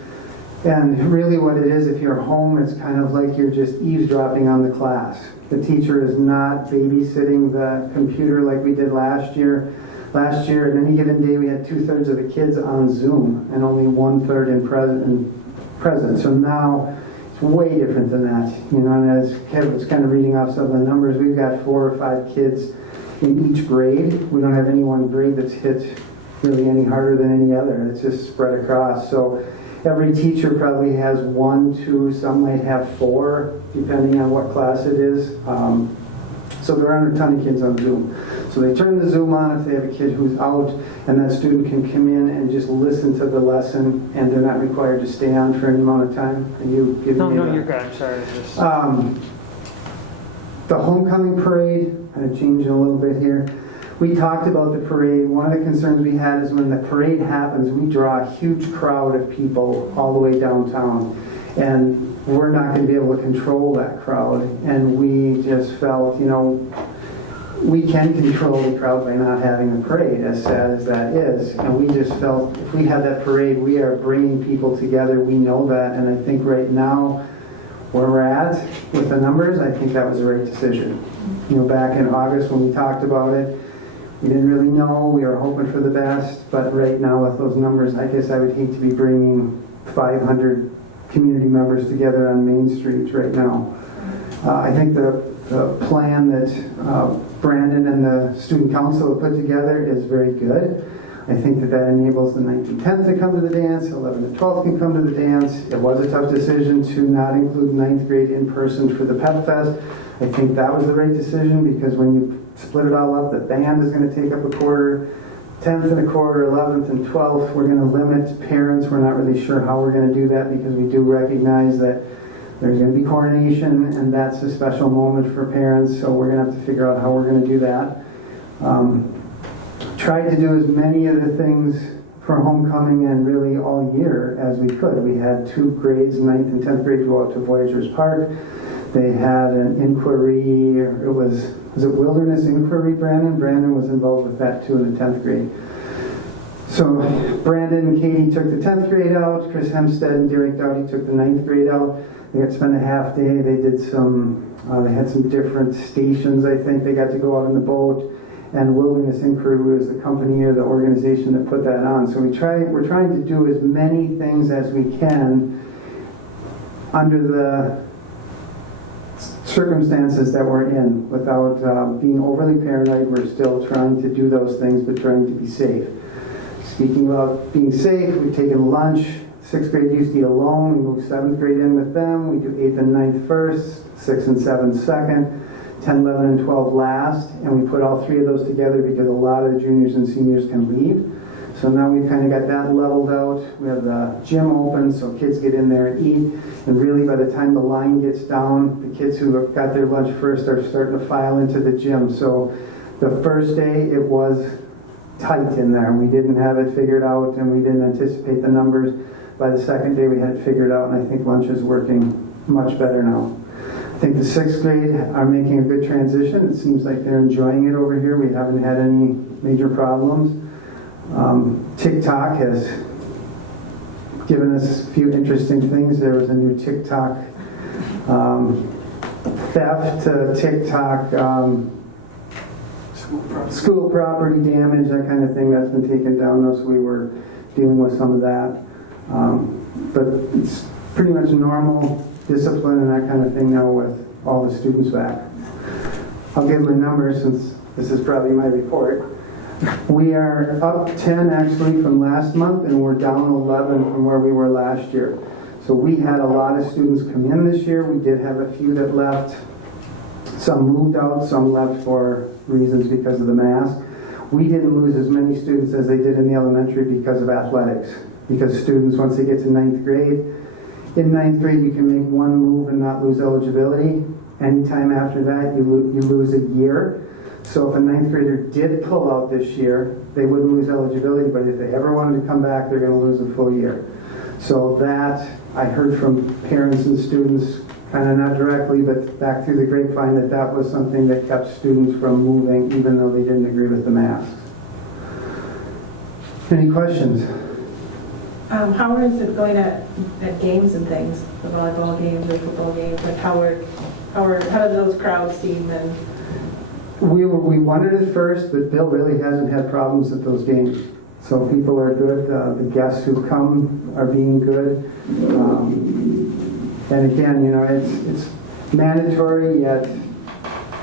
And really what it is, if you're home, it's kind of like you're just eavesdropping on the class. The teacher is not babysitting the computer like we did last year. Last year, at any given day, we had 2/3 of the kids on Zoom and only 1/3 in present. So now it's way different than that. And as Kevin was kind of reading off some of the numbers, we've got 4 or 5 kids in each grade. We don't have any one grade that's hit really any harder than any other. It's just spread across. So every teacher probably has 1, 2, some might have 4, depending on what class it is. So there aren't a ton of kids on Zoom. So they turn the Zoom on if they have a kid who's out, and that student can come in and just listen to the lesson, and they're not required to stay on for any amount of time. Are you giving me No, you're good. I'm sorry. The homecoming parade, kind of changing a little bit here. We talked about the parade. One of the concerns we had is when the parade happens, we draw a huge crowd of people all the way downtown. And we're not going to be able to control that crowd. And we just felt, we can control the crowd by not having a parade, as sad as that is. And we just felt if we had that parade, we are bringing people together. We know that. And I think right now, where we're at with the numbers, I think that was the right decision. You know, back in August when we talked about it, we didn't really know. We were hoping for the best. But right now with those numbers, I guess I would hate to be bringing 500 community members together on Main Street right now. I think the plan that Brandon and the student council have put together is very good. I think that enables the 9th and 10th to come to the dance, 11th and 12th can come to the dance. It was a tough decision to not include 9th grade in person for the Pep Fest. I think that was the right decision because when you split it all up, the band is going to take up a quarter, 10th and a quarter, 11th and 12th, we're going to limit parents. We're not really sure how we're going to do that because we do recognize that there's going to be coronation, and that's a special moment for parents, so we're going to have to figure out how we're going to do that. Tried to do as many of the things for homecoming and really all year as we could. We had 2 grades, 9th and 10th grade, go out to Voyagers Park. They had an inquiry, was it Wilderness Inquiry, Brandon? Brandon was involved with that too in the 10th grade. So Brandon and Katie took the 10th grade out, Chris Hempstead and Derek Dowdy took the 9th grade out. They got to spend a half day. They did they had some different stations, I think. They got to go out in the boat. And Wilderness Inquiry was the company or the organization that put that on. So we're trying to do as many things as we can under the circumstances that we're in without being overly paranoid. We're still trying to do those things, but trying to be safe. Speaking about being safe, we've taken lunch. 6th grade used to eat alone. We moved 7th grade in with them. We do 8th and 9th first, 6th and 7th second, 10, 11, and 12 last. And we put all 3 of those together because a lot of the juniors and seniors can leave. So now we've kind of got that leveled out. We have the gym open so kids get in there and eat. And really by the time the line gets down, the kids who have got their lunch first are starting to file into the gym. So the first day it was tight in there. We didn't have it figured out and we didn't anticipate the numbers. By the second day we had it figured out, and I think lunch is working much better now. I think the 6th grade are making a good transition. It seems like they're enjoying it over here. We haven't had any major problems. TikTok has given us a few interesting things. There was a new TikTok theft, TikTok school property damage, that kind of thing. That's been taken down now, so we were dealing with some of that. But it's pretty much normal discipline and that kind of thing now with all the students back. I'll give the numbers since this is probably my report. We are up 10 actually from last month and we're down 11 from where we were last year. So we had a lot of students come in this year. We did have a few that left. Some moved out, some left for reasons because of the mask. We didn't lose as many students as they did in the elementary because of athletics. Because students, once they get to 9th grade, in 9th grade you can make one move and not lose eligibility. Anytime after that you lose a year. So if a 9th grader did pull out this year, they wouldn't lose eligibility, but if they ever wanted to come back, they're going to lose a full year. So that, I heard from parents and students, kind of not directly, but back through the grapevine, that was something that kept students from moving, even though they didn't agree with the masks. Any questions? How is it going at games and things, the volleyball games or football games? Like how do those crowds seem? And We wanted it first, but Bill really hasn't had problems at those games. So people are good. The guests who come are being good. And again, you know, it's mandatory, yet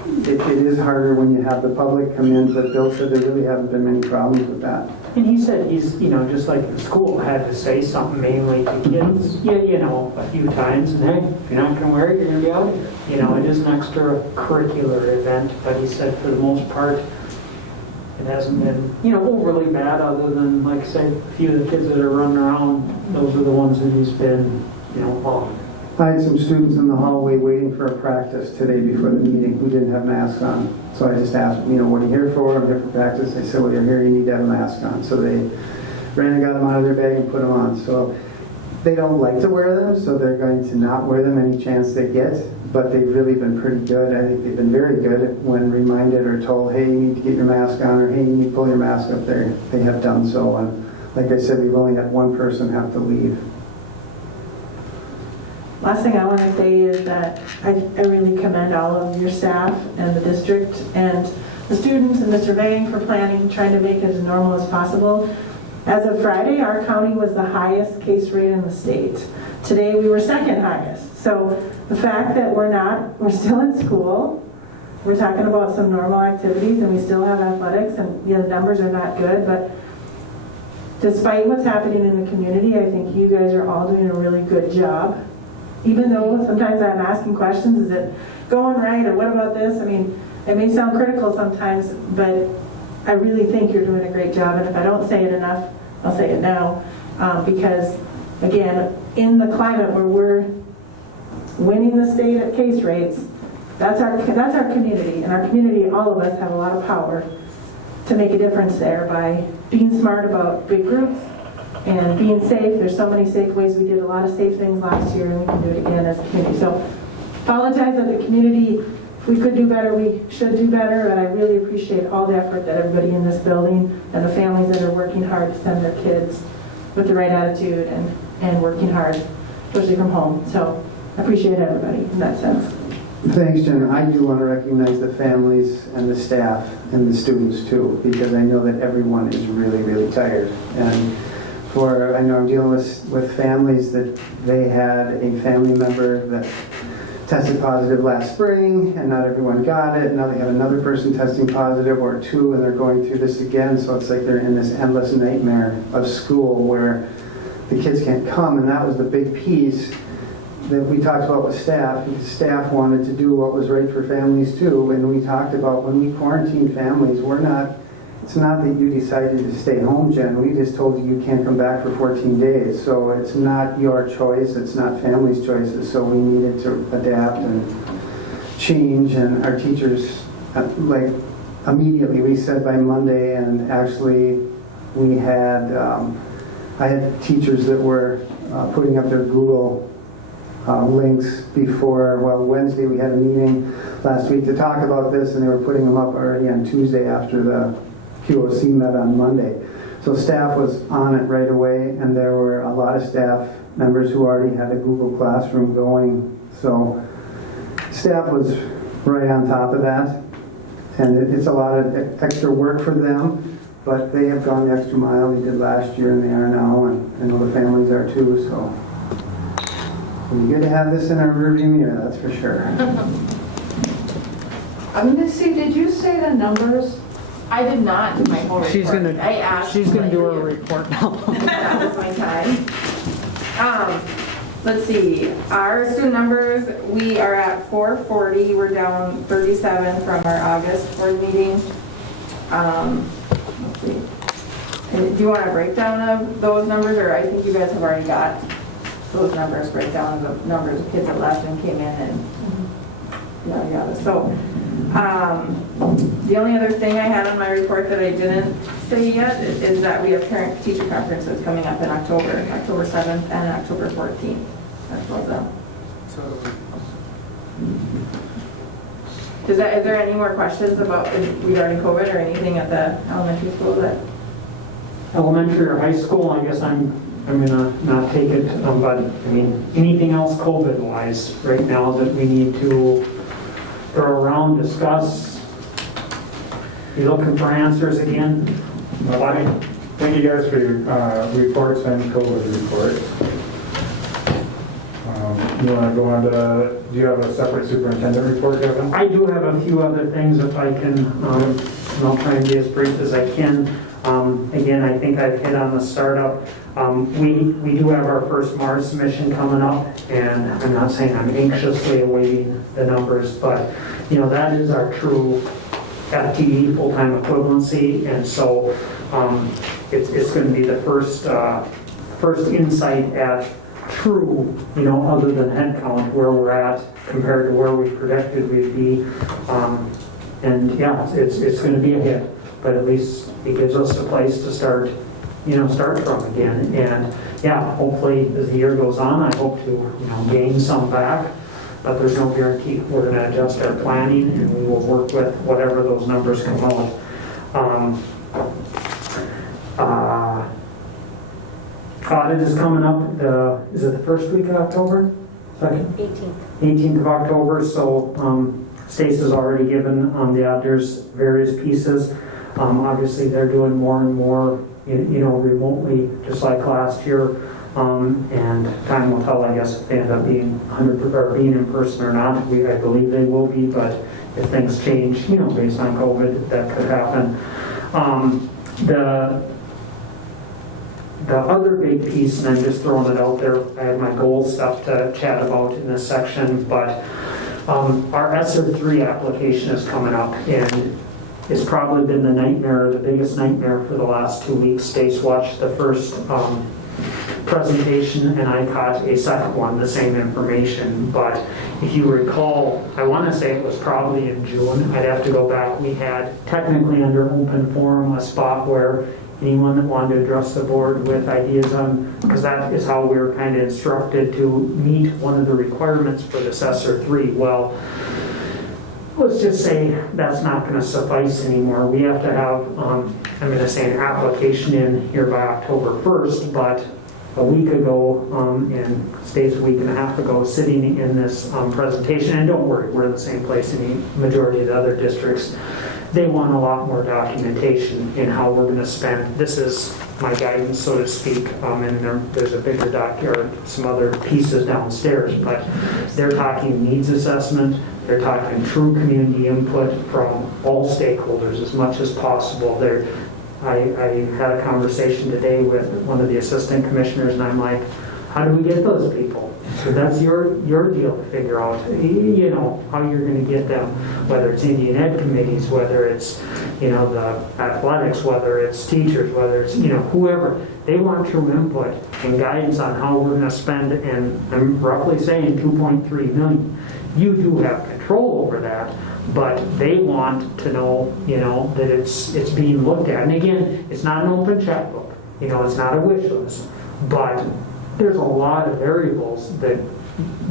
it is harder when you have the public come in. But Bill said there really haven't been many problems with that. And he said he's, you know, just like the school had to say something mainly to kids, you know, a few times, and hey, if you're not going to wear it, you're going to be out of here. You know, it is an extracurricular event, but he said for the most part, it hasn't been, you know, overly bad other than, like I said, a few of the kids that are running around, those are the ones that he's been, you know, following. I had some students in the hallway waiting for a practice today before the meeting who didn't have masks on. So I just asked them, you know, what are you here for? I'm here for practice. They said, well, you're here, you need to have a mask on. So they ran and got them out of their bag and put them on. So they don't like to wear them, so they're going to not wear them any chance they get, but they've really been pretty good. I think they've been very good when reminded or told, hey, you need to get your mask on, or hey, you need to pull your mask up there. They have done so, and like I said, we've only had one person have to leave. Last thing I want to say is that I really commend all of your staff and the district and the students and Mr. Vang for planning, trying to make it as normal as possible. As of Friday, our county was the highest case rate in the state. Today, we were second highest. So the fact that we're still in school, we're talking about some normal activities, and we still have athletics, and the numbers are not good, but despite what's happening in the community, I think you guys are all doing a really good job. Even though sometimes I'm asking questions, is it going right, or what about this? I mean, it may sound critical sometimes, but I really think you're doing a great job, and if I don't say it enough, I'll say it now, because again, in the climate where we're winning the state at case rates, that's our community, and our community, all of us have a lot of power to make a difference there by being smart about big groups and being safe. There's so many safe ways. We did a lot of safe things last year, and we can do it again as a community. So apologize that the community, if we could do better, we should do better, and I really appreciate all the effort that everybody in this building and the families that are working hard to send their kids with the right attitude and working hard, especially from home. So I appreciate everybody in that sense. Thanks, Jen. I do want to recognize the families and the staff and the students too, because I know that everyone is really, really tired. And I know I'm dealing with families that they had a family member that tested positive last spring, and not everyone got it. Now they have another person testing positive, or two, and they're going through this again. So it's like they're in this endless nightmare of school where the kids can't come. And that was the big piece that we talked about with staff, because staff wanted to do what was right for families too. And we talked about when we quarantine families, it's not that you decided to stay home, Jen. We just told you can't come back for 14 days. So it's not your choice. It's not families' choices. So we needed to adapt and change. And our teachers, immediately, we said by Monday, and actually we had, I had teachers that were putting up their Google links before, Wednesday we had a meeting last week to talk about this, and they were putting them up already on Tuesday after the QOC met on Monday. So staff was on it right away, and there were a lot of staff members who already had a Google Classroom going. So staff was right on top of that, and it's a lot of extra work for them, but they have gone the extra mile. They did last year, and they are now, and I know the families are too, so we're good to have this in our rearview mirror, that's for sure. Missy, did you say the numbers? I did not do my whole report. I asked. She's gonna do her report now. That was my time. Let's see, our student numbers, we are at 440. We're down 37 from our August board meeting. Let's see. And do you want a breakdown of those numbers, or I think you guys have already got those numbers, breakdown of the numbers of kids that left and came in and yada yada. So the only other thing I had on my report that I didn't say yet is that we have parent-teacher conferences coming up in October 7th and October 14th. That was up. Is there any more questions about regarding COVID or anything at the elementary school? That Elementary or high school, I guess I'm gonna not take it, but I mean, anything else COVID-wise right now that we need to throw around, discuss? You looking for answers again? Thank you guys for your reports and COVID reports. You want to go on to, do you have a separate superintendent report, Kevin? I do have a few other things if I can, and I'll try and be as brief as I can. Again, I think I've hit on the startup. We do have our first Mars mission coming up, and I'm not saying I'm anxiously awaiting the numbers, but that is our true FTE, full-time equivalency, and so it's going to be the first insight at true, other than head count, where we're at compared to where we predicted we'd be. And yeah, it's going to be a hit, but at least it gives us a place to start from again. And yeah, hopefully as the year goes on, I hope to, gain some back, but there's no guarantee. We're going to adjust our planning and we will work with whatever those numbers come out. Audit is coming up, is it the first week of October? Second? 18th of October, so Stace has already given the auditors various pieces. Obviously, they're doing more and more, remotely, just like last year. And time will tell, I guess, if they end up being 100% or being in person or not. I believe they will be, but if things change, based on COVID, that could happen. The other big piece, and I'm just throwing it out there, I have my goal stuff to chat about in this section, but our ESSER 3 application is coming up, and it's probably been the biggest nightmare for the last 2 weeks. Stace watched the first presentation, and I caught a second one, the same information. But if you recall, I want to say it was probably in June. I'd have to go back. We had technically under open forum a spot where anyone that wanted to address the board with ideas on, because that is how we were kind of instructed to meet one of the requirements for this ESSER 3. Well, let's just say that's not going to suffice anymore. We have to have, I'm going to say an application in here by October 1st, but a week ago, and States a week and a half ago, sitting in this presentation, and don't worry, we're in the same place in the majority of the other districts, they want a lot more documentation in how we're going to spend. This is my guidance, so to speak, and there's a bigger or some other pieces downstairs, but they're talking needs assessment, they're talking true community input from all stakeholders as much as possible. I had a conversation today with one of the assistant commissioners, and I'm like, how do we get those people? So that's your deal to figure out, how you're going to get them, whether it's Indian Ed committees, whether it's, the athletics, whether it's teachers, whether it's, whoever. They want true input and guidance on how we're going to spend, and I'm roughly saying 2.3 million. You do have control over that, but they want to know, that it's being looked at. And again, it's not an open checkbook. It's not a wish list, but there's a lot of variables that,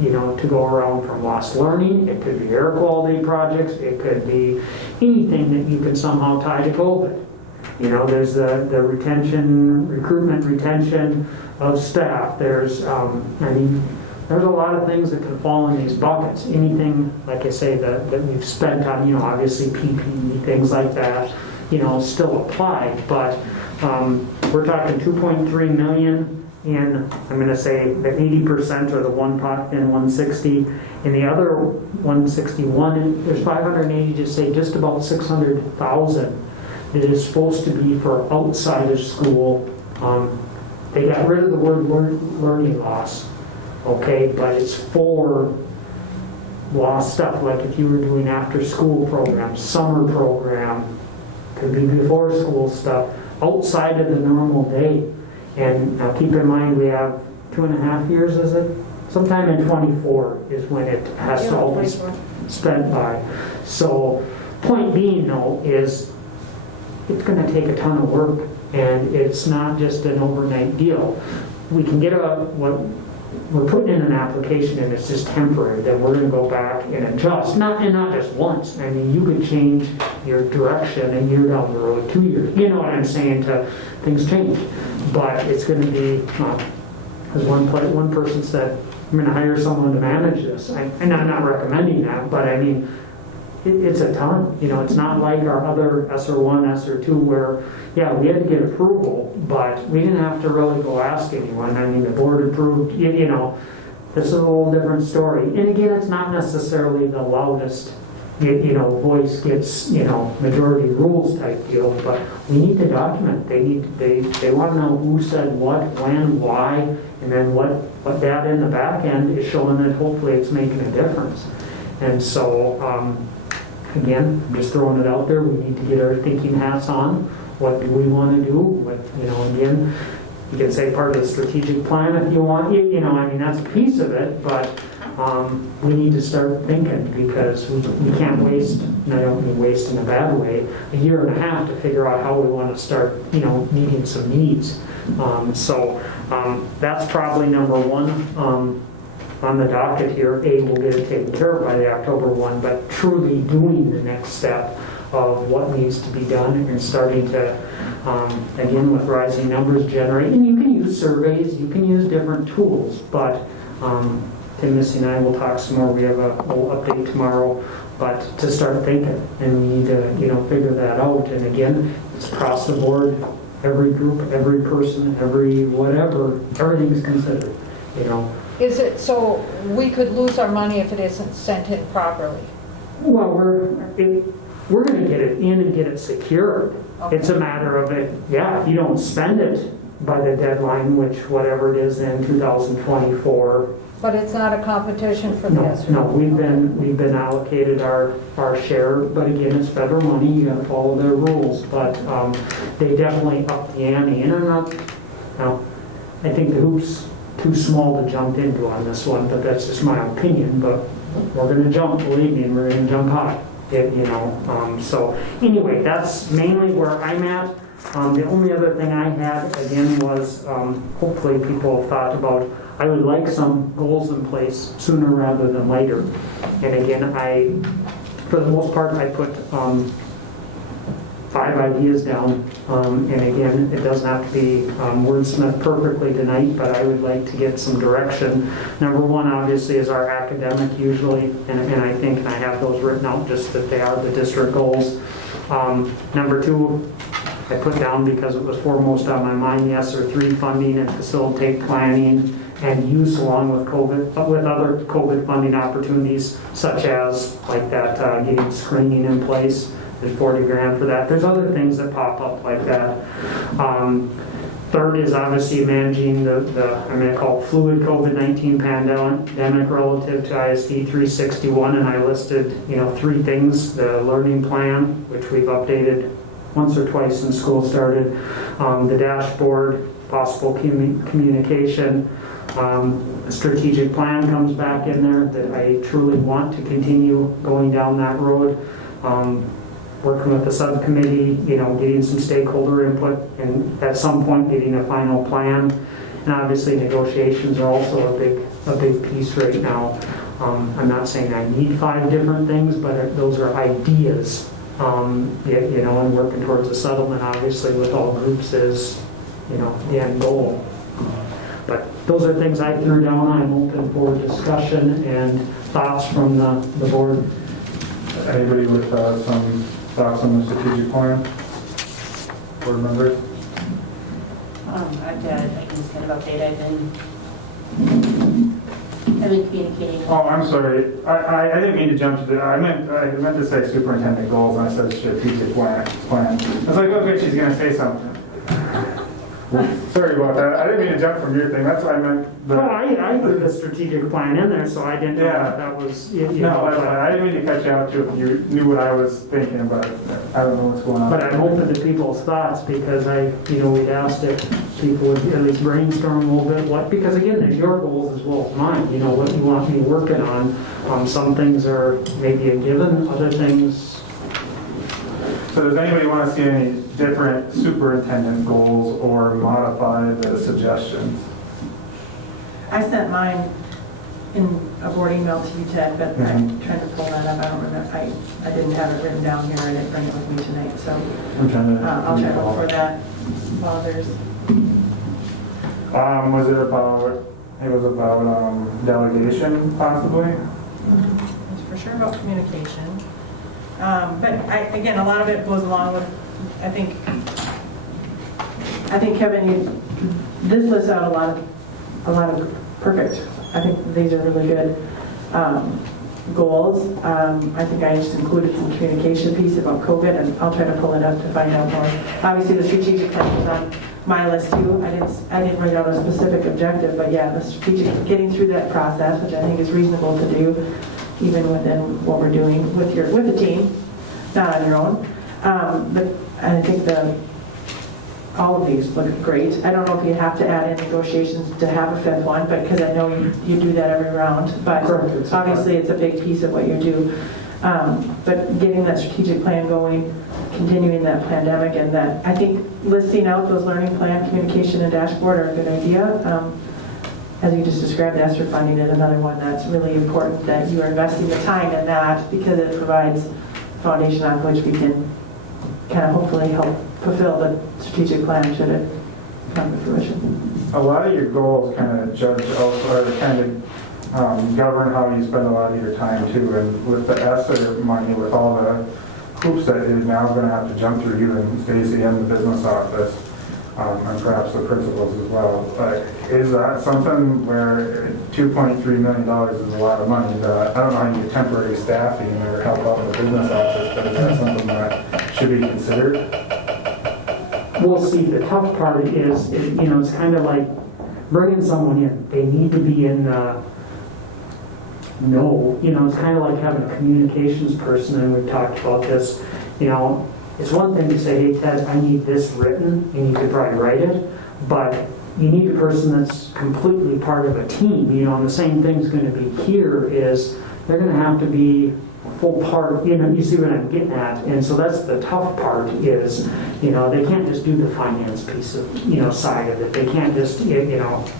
to go around from lost learning. It could be air quality projects. It could be anything that you can somehow tie to COVID. There's the recruitment retention of staff. There's, there's a lot of things that can fall in these buckets. Anything, like I say, that we've spent on, obviously PPE, things like that, still apply. But we're talking 2.3 million in, I'm going to say, the 80% or the one pot in 160. In the other 161, there's 580, just about 600,000 that is supposed to be for outside of school. They got rid of the word learning loss. Okay, but it's for lost stuff, like if you were doing after-school programs, summer program, could be before-school stuff, outside of the normal day. And now keep in mind, we have 2.5 years, is it? Sometime in 24 is when it has to all be spent by. So, point being, though, is it's going to take a ton of work, and it's not just an overnight deal. We can get what we're putting in an application, and it's just temporary, that we're going to go back and adjust, not just once. I mean, you could change your direction a year down the road, 2 years. You know what I'm saying? Things change, but it's going to be, as one person said, I'm going to hire someone to manage this. And I'm not recommending that, but I mean, it's a ton. It's not like our other ESSER 1, ESSER 2, where, yeah, we had to get approval, but we didn't have to really go ask anyone. I mean, the board approved, this is a whole different story. And again, it's not necessarily the loudest, voice gets, majority rules type deal, but we need to document. They want to know who said what, when, why, and then what data in the back end is showing that hopefully it's making a difference. And so, again, I'm just throwing it out there. We need to get our thinking hats on. What do we want to do? Again, you can say part of the strategic plan if you want. That's a piece of it, but we need to start thinking, because we can't waste, and I don't mean waste in a bad way, a year and a half to figure out how we want to start, meeting some needs. So That's probably number one on the docket here. A, we'll get it taken care of by the October 1, but truly doing the next step of what needs to be done and starting to, again, with rising numbers, generate. And you can use surveys, you can use different tools, but Tim, Missy, and I will talk some more. We have a little update tomorrow, but to start thinking, and we need to, figure that out. And again, it's across the board, every group, every person, every whatever, everything's considered, Is it, so we could lose our money if it isn't sent in properly? Well, we're going to get it in and get it secured. Okay. It's a matter of it, if you don't spend it by the deadline, which whatever it is in 2024. But it's not a competition for this? No, we've been allocated our share, but again, it's federal money, you gotta follow their rules, but they definitely upped the ante. I think the hoop's too small to jump into on this one, but that's just my opinion, but we're gonna jump, believe me, and we're gonna jump high. So anyway, that's mainly where I'm at. The only other thing I had, again, was hopefully people have thought about, I would like some goals in place sooner rather than later. And again, for the most part, I put 5 ideas down. And again, it doesn't have to be wordsmith perfectly tonight, but I would like to get some direction. Number one, obviously, is our academic usually, and I think, and I have those written out just that they are the district goals. Number two, I put down because it was foremost on my mind, yes, or 3 funding and facilitate planning and use along with other COVID funding opportunities, such as like that getting screening in place. There's 40 grand for that. There's other things that pop up like that. Third is obviously managing the I'm going to call it fluid COVID-19 pandemic relative to ISD 361, and I listed 3 things: the learning plan, which we've updated once or twice since school started, the dashboard, possible communication. A strategic plan comes back in there that I truly want to continue going down that road. Working with the subcommittee, getting some stakeholder input, and at some point getting a final plan. And obviously negotiations are also a big piece right now. I'm not saying I need 5 different things, but those are ideas. And working towards a settlement, obviously, with all groups is, the end goal. But those are things I threw down. I'm open for discussion and thoughts from the board. Anybody with some thoughts on the strategic plan? Board members? I've got, I can just kind of update. I've been communicating. Oh, I'm sorry. I didn't mean to jump to I meant to say superintendent goals, and I said strategic plan. I was like, okay, she's going to say something. Sorry about that. I didn't mean to jump from your thing. That's what I meant. Well, I put the strategic plan in there, so I didn't know if that was... No, that's fine. I didn't mean to cut you out too if you knew what I was thinking, but I don't know what's going on. But I'm open to people's thoughts because we asked if people would at least brainstorm a little bit. Because again, there's your goals as well as mine. What you want me working on. Some things are maybe a given, other things... So does anybody want to see any different superintendent goals or modify the suggestions? I sent mine in a board email to you, Ted, but I'm trying to pull that up. I don't remember. I didn't have it written down here. I didn't bring it with me tonight, so I'm trying to. I'll try to look for that while there's... Was it about? It was about delegation, possibly. It's for sure about communication. But again, a lot of it goes along with, I think Kevin, this lists out a lot of perfect. I think these are really good goals. I think I just included some communication piece about COVID, and I'll try to pull it up to find out more. Obviously, the strategic plan was on my list too. I didn't write out a specific objective, but yeah, the strategic, getting through that process, which I think is reasonable to do, even within what we're doing with the team, not on your own. But I think all of these look great. I don't know if you have to add in negotiations to have a 5th one, but because I know you do that every round. But obviously, it's a big piece of what you do. But getting that strategic plan going, continuing that pandemic, and that, I think listing out those learning plan, communication, and dashboard are a good idea. As you just described, ESSER funding is another one that's really important, that you are investing the time in that because it provides foundation on which we can kind of hopefully help fulfill the strategic plan should it come to fruition. A lot of your goals kind of judge also, or kind of govern how you spend a lot of your time too. And with the ESSER money, with all the hoops that you're now going to have to jump through, you and Stacy and the business office, and perhaps the principals as well. Is that something where $2.3 million is a lot of money? I don't know how you get temporary staffing or help out in the business office, but is that something that should be considered? We'll see. The tough part is, it's kind of like bringing someone in. They need to be in the know. It's kind of like having a communications person, and we've talked about this. It's one thing to say, hey, Ted, I need this written, and you could probably write it, but you need a person that's completely part of a team, and the same thing's going to be here is they're going to have to be a full part, you see what I'm getting at, and so that's the tough part is, they can't just do the finance piece of, side of it. They can't just,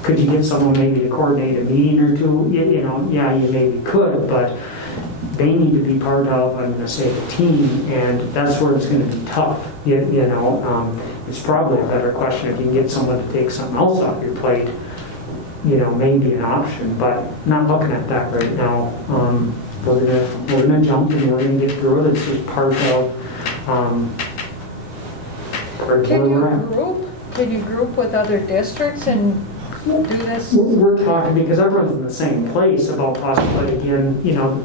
could you get someone maybe to coordinate a meeting or two? Yeah, you maybe could, but they need to be part of, I'm going to say, the team, and that's where it's going to be tough. It's probably a better question if you can get someone to take something else off your plate, maybe an option, but not looking at that right now. We're gonna jump and we're gonna get through it. It's just part of where we're at. Can you group with other districts and do this? We're talking, because everyone's in the same place about possibly, again,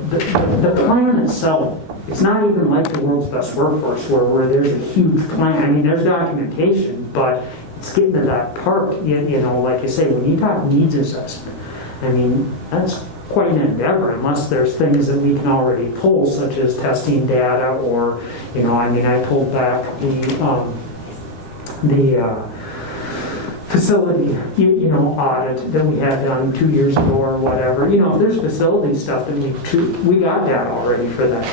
the plan itself, it's not even like the world's best workforce where there's a huge plan. I mean, there's documentation, but it's getting to that part, like you say, when you talk needs assessment, I mean, that's quite an endeavor unless there's things that we can already pull, such as testing data or, I pulled back the facility, audit that we had done 2 years ago or whatever. If there's facility stuff, then we got that already for that,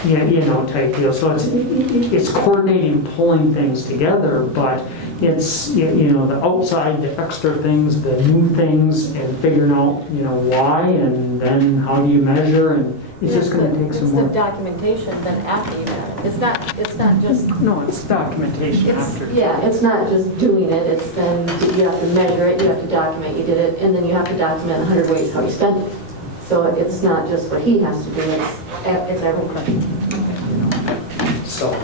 type deal. So it's coordinating, pulling things together, but it's, the outside, the extra things, the new things, and figuring out, why, and then how do you measure, and it's just going to take some more. It's the documentation then after you got it. It's not just. No, it's documentation after. Yeah, it's not just doing it, it's then you have to measure it, you have to document you did it, and then you have to document 100 ways how you spent it. So it's not just what he has to do, it's everything. So.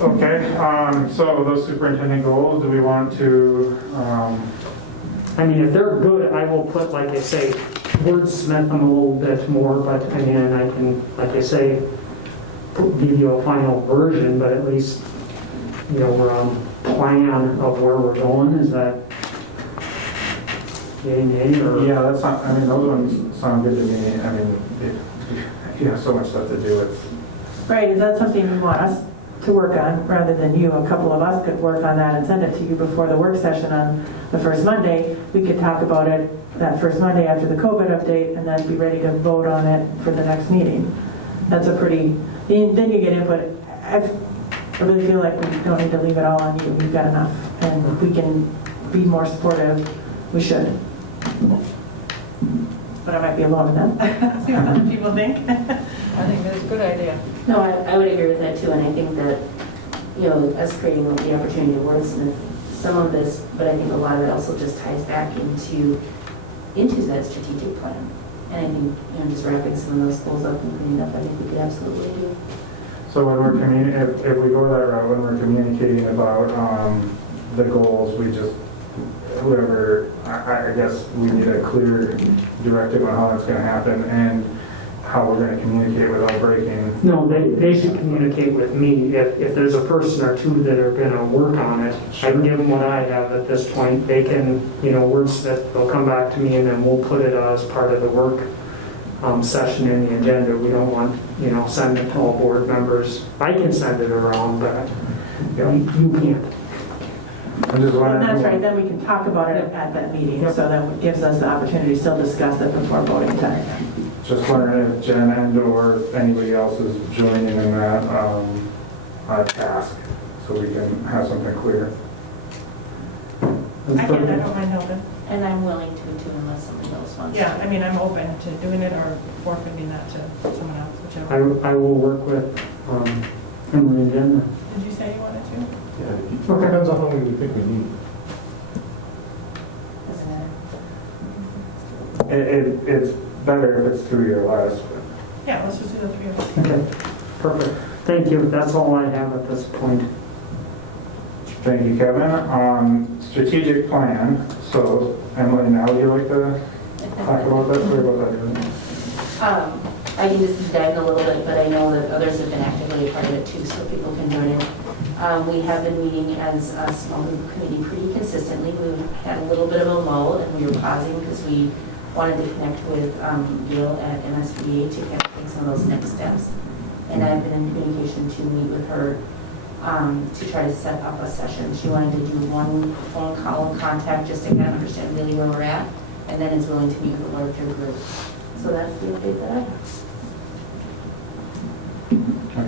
Okay, so those superintendent goals, do we want to, if they're good, I will put, like I say, wordsmith them a little bit more, but I can, like I say, give you a final version, but at least, we're on plan of where we're going. Is that yay, nay, or? yeah, that's not, those ones sound good to me. You have so much stuff to do with. Right, is that something you want us to work on rather than you? A couple of us could work on that and send it to you before the work session on the first Monday. We could talk about it that first Monday after the COVID update and then be ready to vote on it for the next meeting. That's a pretty, then you get input. I really feel like we don't need to leave it all on you. We've got enough. And if we can be more supportive, we should. But I might be alone in that. See what other people think. I think that's a good idea. No, I would agree with that too, and I think that, us creating the opportunity to wordsmith some of this, but I think a lot of it also just ties back into that strategic plan. And I think, just wrapping some of those goals up and cleaning up, I think we could absolutely do. So when we're if we go that route, when we're communicating about the goals, we just, whoever, I guess we need a clear directive on how that's going to happen and how we're going to communicate without breaking. No, they should communicate with me. If there's a person or two that are going to work on it, I can give them what I have at this point. They can, wordsmith, they'll come back to me and then we'll put it as part of the work session in the agenda. We don't want, send it to all board members. I can send it around, but you can't. I'm just wondering. That's right, then we can talk about it at that meeting, so that gives us the opportunity to still discuss it before voting time. just wondering if Jen and or anybody else is joining in that task, so we can have something clear. I don't mind helping. And I'm willing to too, unless somebody else wants. Yeah, I mean, I'm open to doing it or forfeiting that to someone else, whichever. I will work with Emily and Jen. Did you say you wanted to? Yeah, it depends on how many we think we need. Doesn't matter. It's better if it's 3 or less. Yeah, let's just do the 3 of us. Okay, perfect. Thank you. That's all I have at this point. Thank you, Kevin. Strategic plan. So, Emily, now would you like to talk about that? Sorry about that. I can just dive in a little bit, but I know that others have been actively a part of it too, so people can join in. We have been meeting as a small group committee pretty consistently. We had a little bit of a lull and we were pausing because we wanted to connect with Gail at MSBA to kind of take some of those next steps. And I've been in communication to meet with her to try to set up a session. She wanted to do one phone call and contact just to kind of understand really where we're at, and then is willing to meet with a larger group. So that's the update that I have.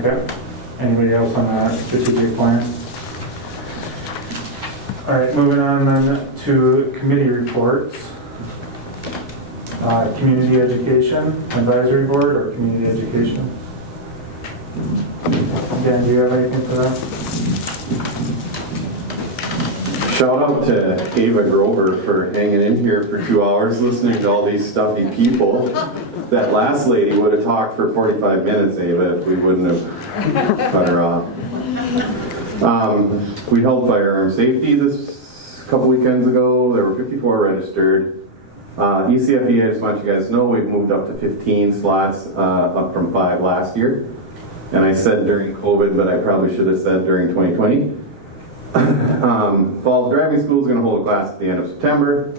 Okay. Anybody else on that strategic plan? All right, moving on then to committee reports. Community Education Advisory Board or Community Education? Dan, do you have anything for that? Shout out to Ava Grover for hanging in here for 2 hours listening to all these stuffy people. That last lady would have talked for 45 minutes, Ava, if we wouldn't have cut her off. We held firearm safety this couple weekends ago. There were 54 registered. ECFE, I just want you guys to know, we've moved up to 15 slots, up from 5 last year. And I said during COVID, but I probably should have said during 2020. Falls Driving School is going to hold a class at the end of September.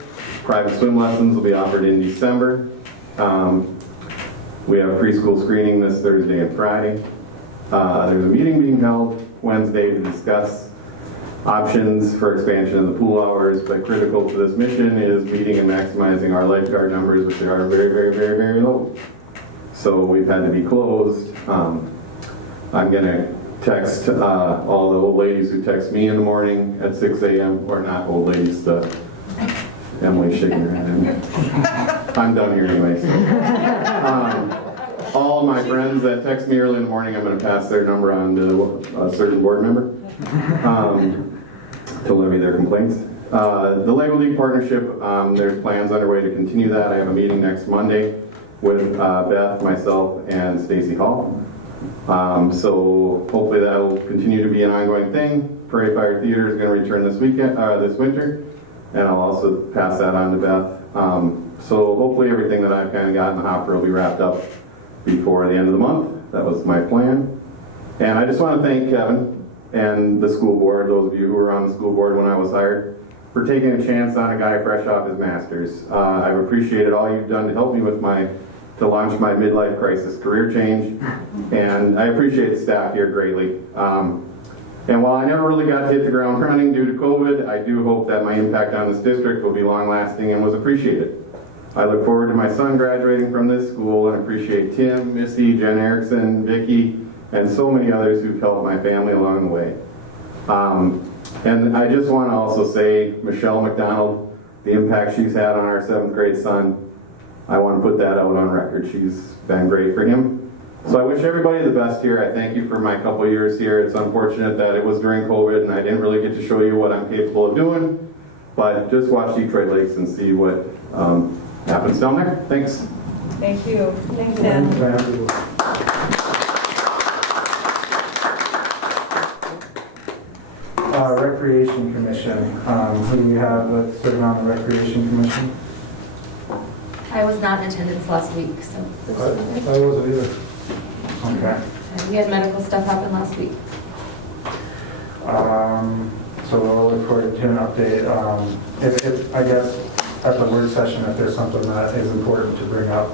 Private swim lessons will be offered in December. We have preschool screening this Thursday and Friday. There's a meeting being held Wednesday to discuss options for expansion of the pool hours, but critical to this mission is meeting and maximizing our lifeguard numbers, which are very, very, very, very low. So we've had to be closed. I'm going to text all the old ladies who text me in the morning at 6 a.m. or not old ladies, Emily shaking her head. I'm done here anyway. So. All my friends that text me early in the morning, I'm going to pass their number on to a certain board member to levy their complaints. The Lego League partnership, there's plans underway to continue that. I have a meeting next Monday with Beth, myself, and Stacy Hall. So hopefully that will continue to be an ongoing thing. Prairie Fire Theater is going to return this winter, and I'll also pass that on to Beth. So hopefully everything that I've kind of got in the hopper will be wrapped up before the end of the month. That was my plan. And I just want to thank Kevin and the school board, those of you who were on the school board when I was hired, for taking a chance on a guy fresh off his master's. I've appreciated all you've done to help me with to launch my midlife crisis career change, and I appreciate the staff here greatly. And while I never really got to hit the ground running due to COVID, I do hope that my impact on this district will be long-lasting and was appreciated. I look forward to my son graduating from this school and appreciate Tim, Missy, Jen Erickson, Vicki, and so many others who've helped my family along the way. And I just want to also say, Michelle McDonald, the impact she's had on our 7th grade son, I want to put that out on record. She's been great for him. So I wish everybody the best here. I thank you for my couple years here. It's unfortunate that it was during COVID and I didn't really get to show you what I'm capable of doing, but just watch Detroit Lakes and see what happens down there. Thanks. Thank you. Thanks, Dan. Recreation Commission. Who do we have that's serving on the Recreation Commission? I was not in attendance last week, so. I wasn't either. Okay. We had medical stuff happen last week. So we'll look forward to an update. If I guess at the work session, if there's something that is important to bring up,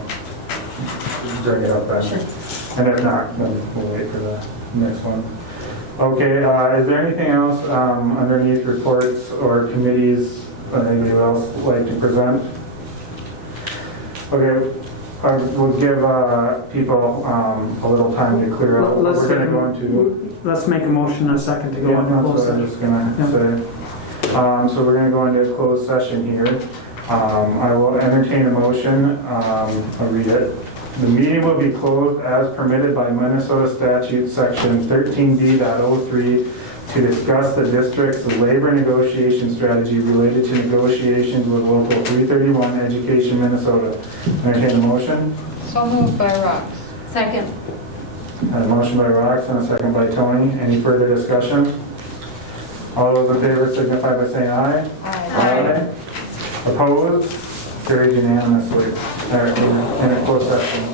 bring it up then. Sure. And if not, then we'll wait for the next one. Okay, is there anything else underneath reports or committees that anybody else would like to present? Okay, we'll give people a little time to clear out what we're going to go into. Let's make a motion in a second to go Yeah, into that's closed what I'm session. just going to say. So we're going to go into a closed session here. I will entertain a motion. I'll read it. The meeting will be closed as permitted by Minnesota Statute Section 13B.03 to discuss the district's labor negotiation strategy related to negotiations with Local 331 Education Minnesota. Entertain a motion. So moved by Rox. Second. A motion by Rox and a second by Tony. Any further discussion? All those in favor signify by saying aye. Aye. Opposed? Carried unanimously. All right, we're in a closed session.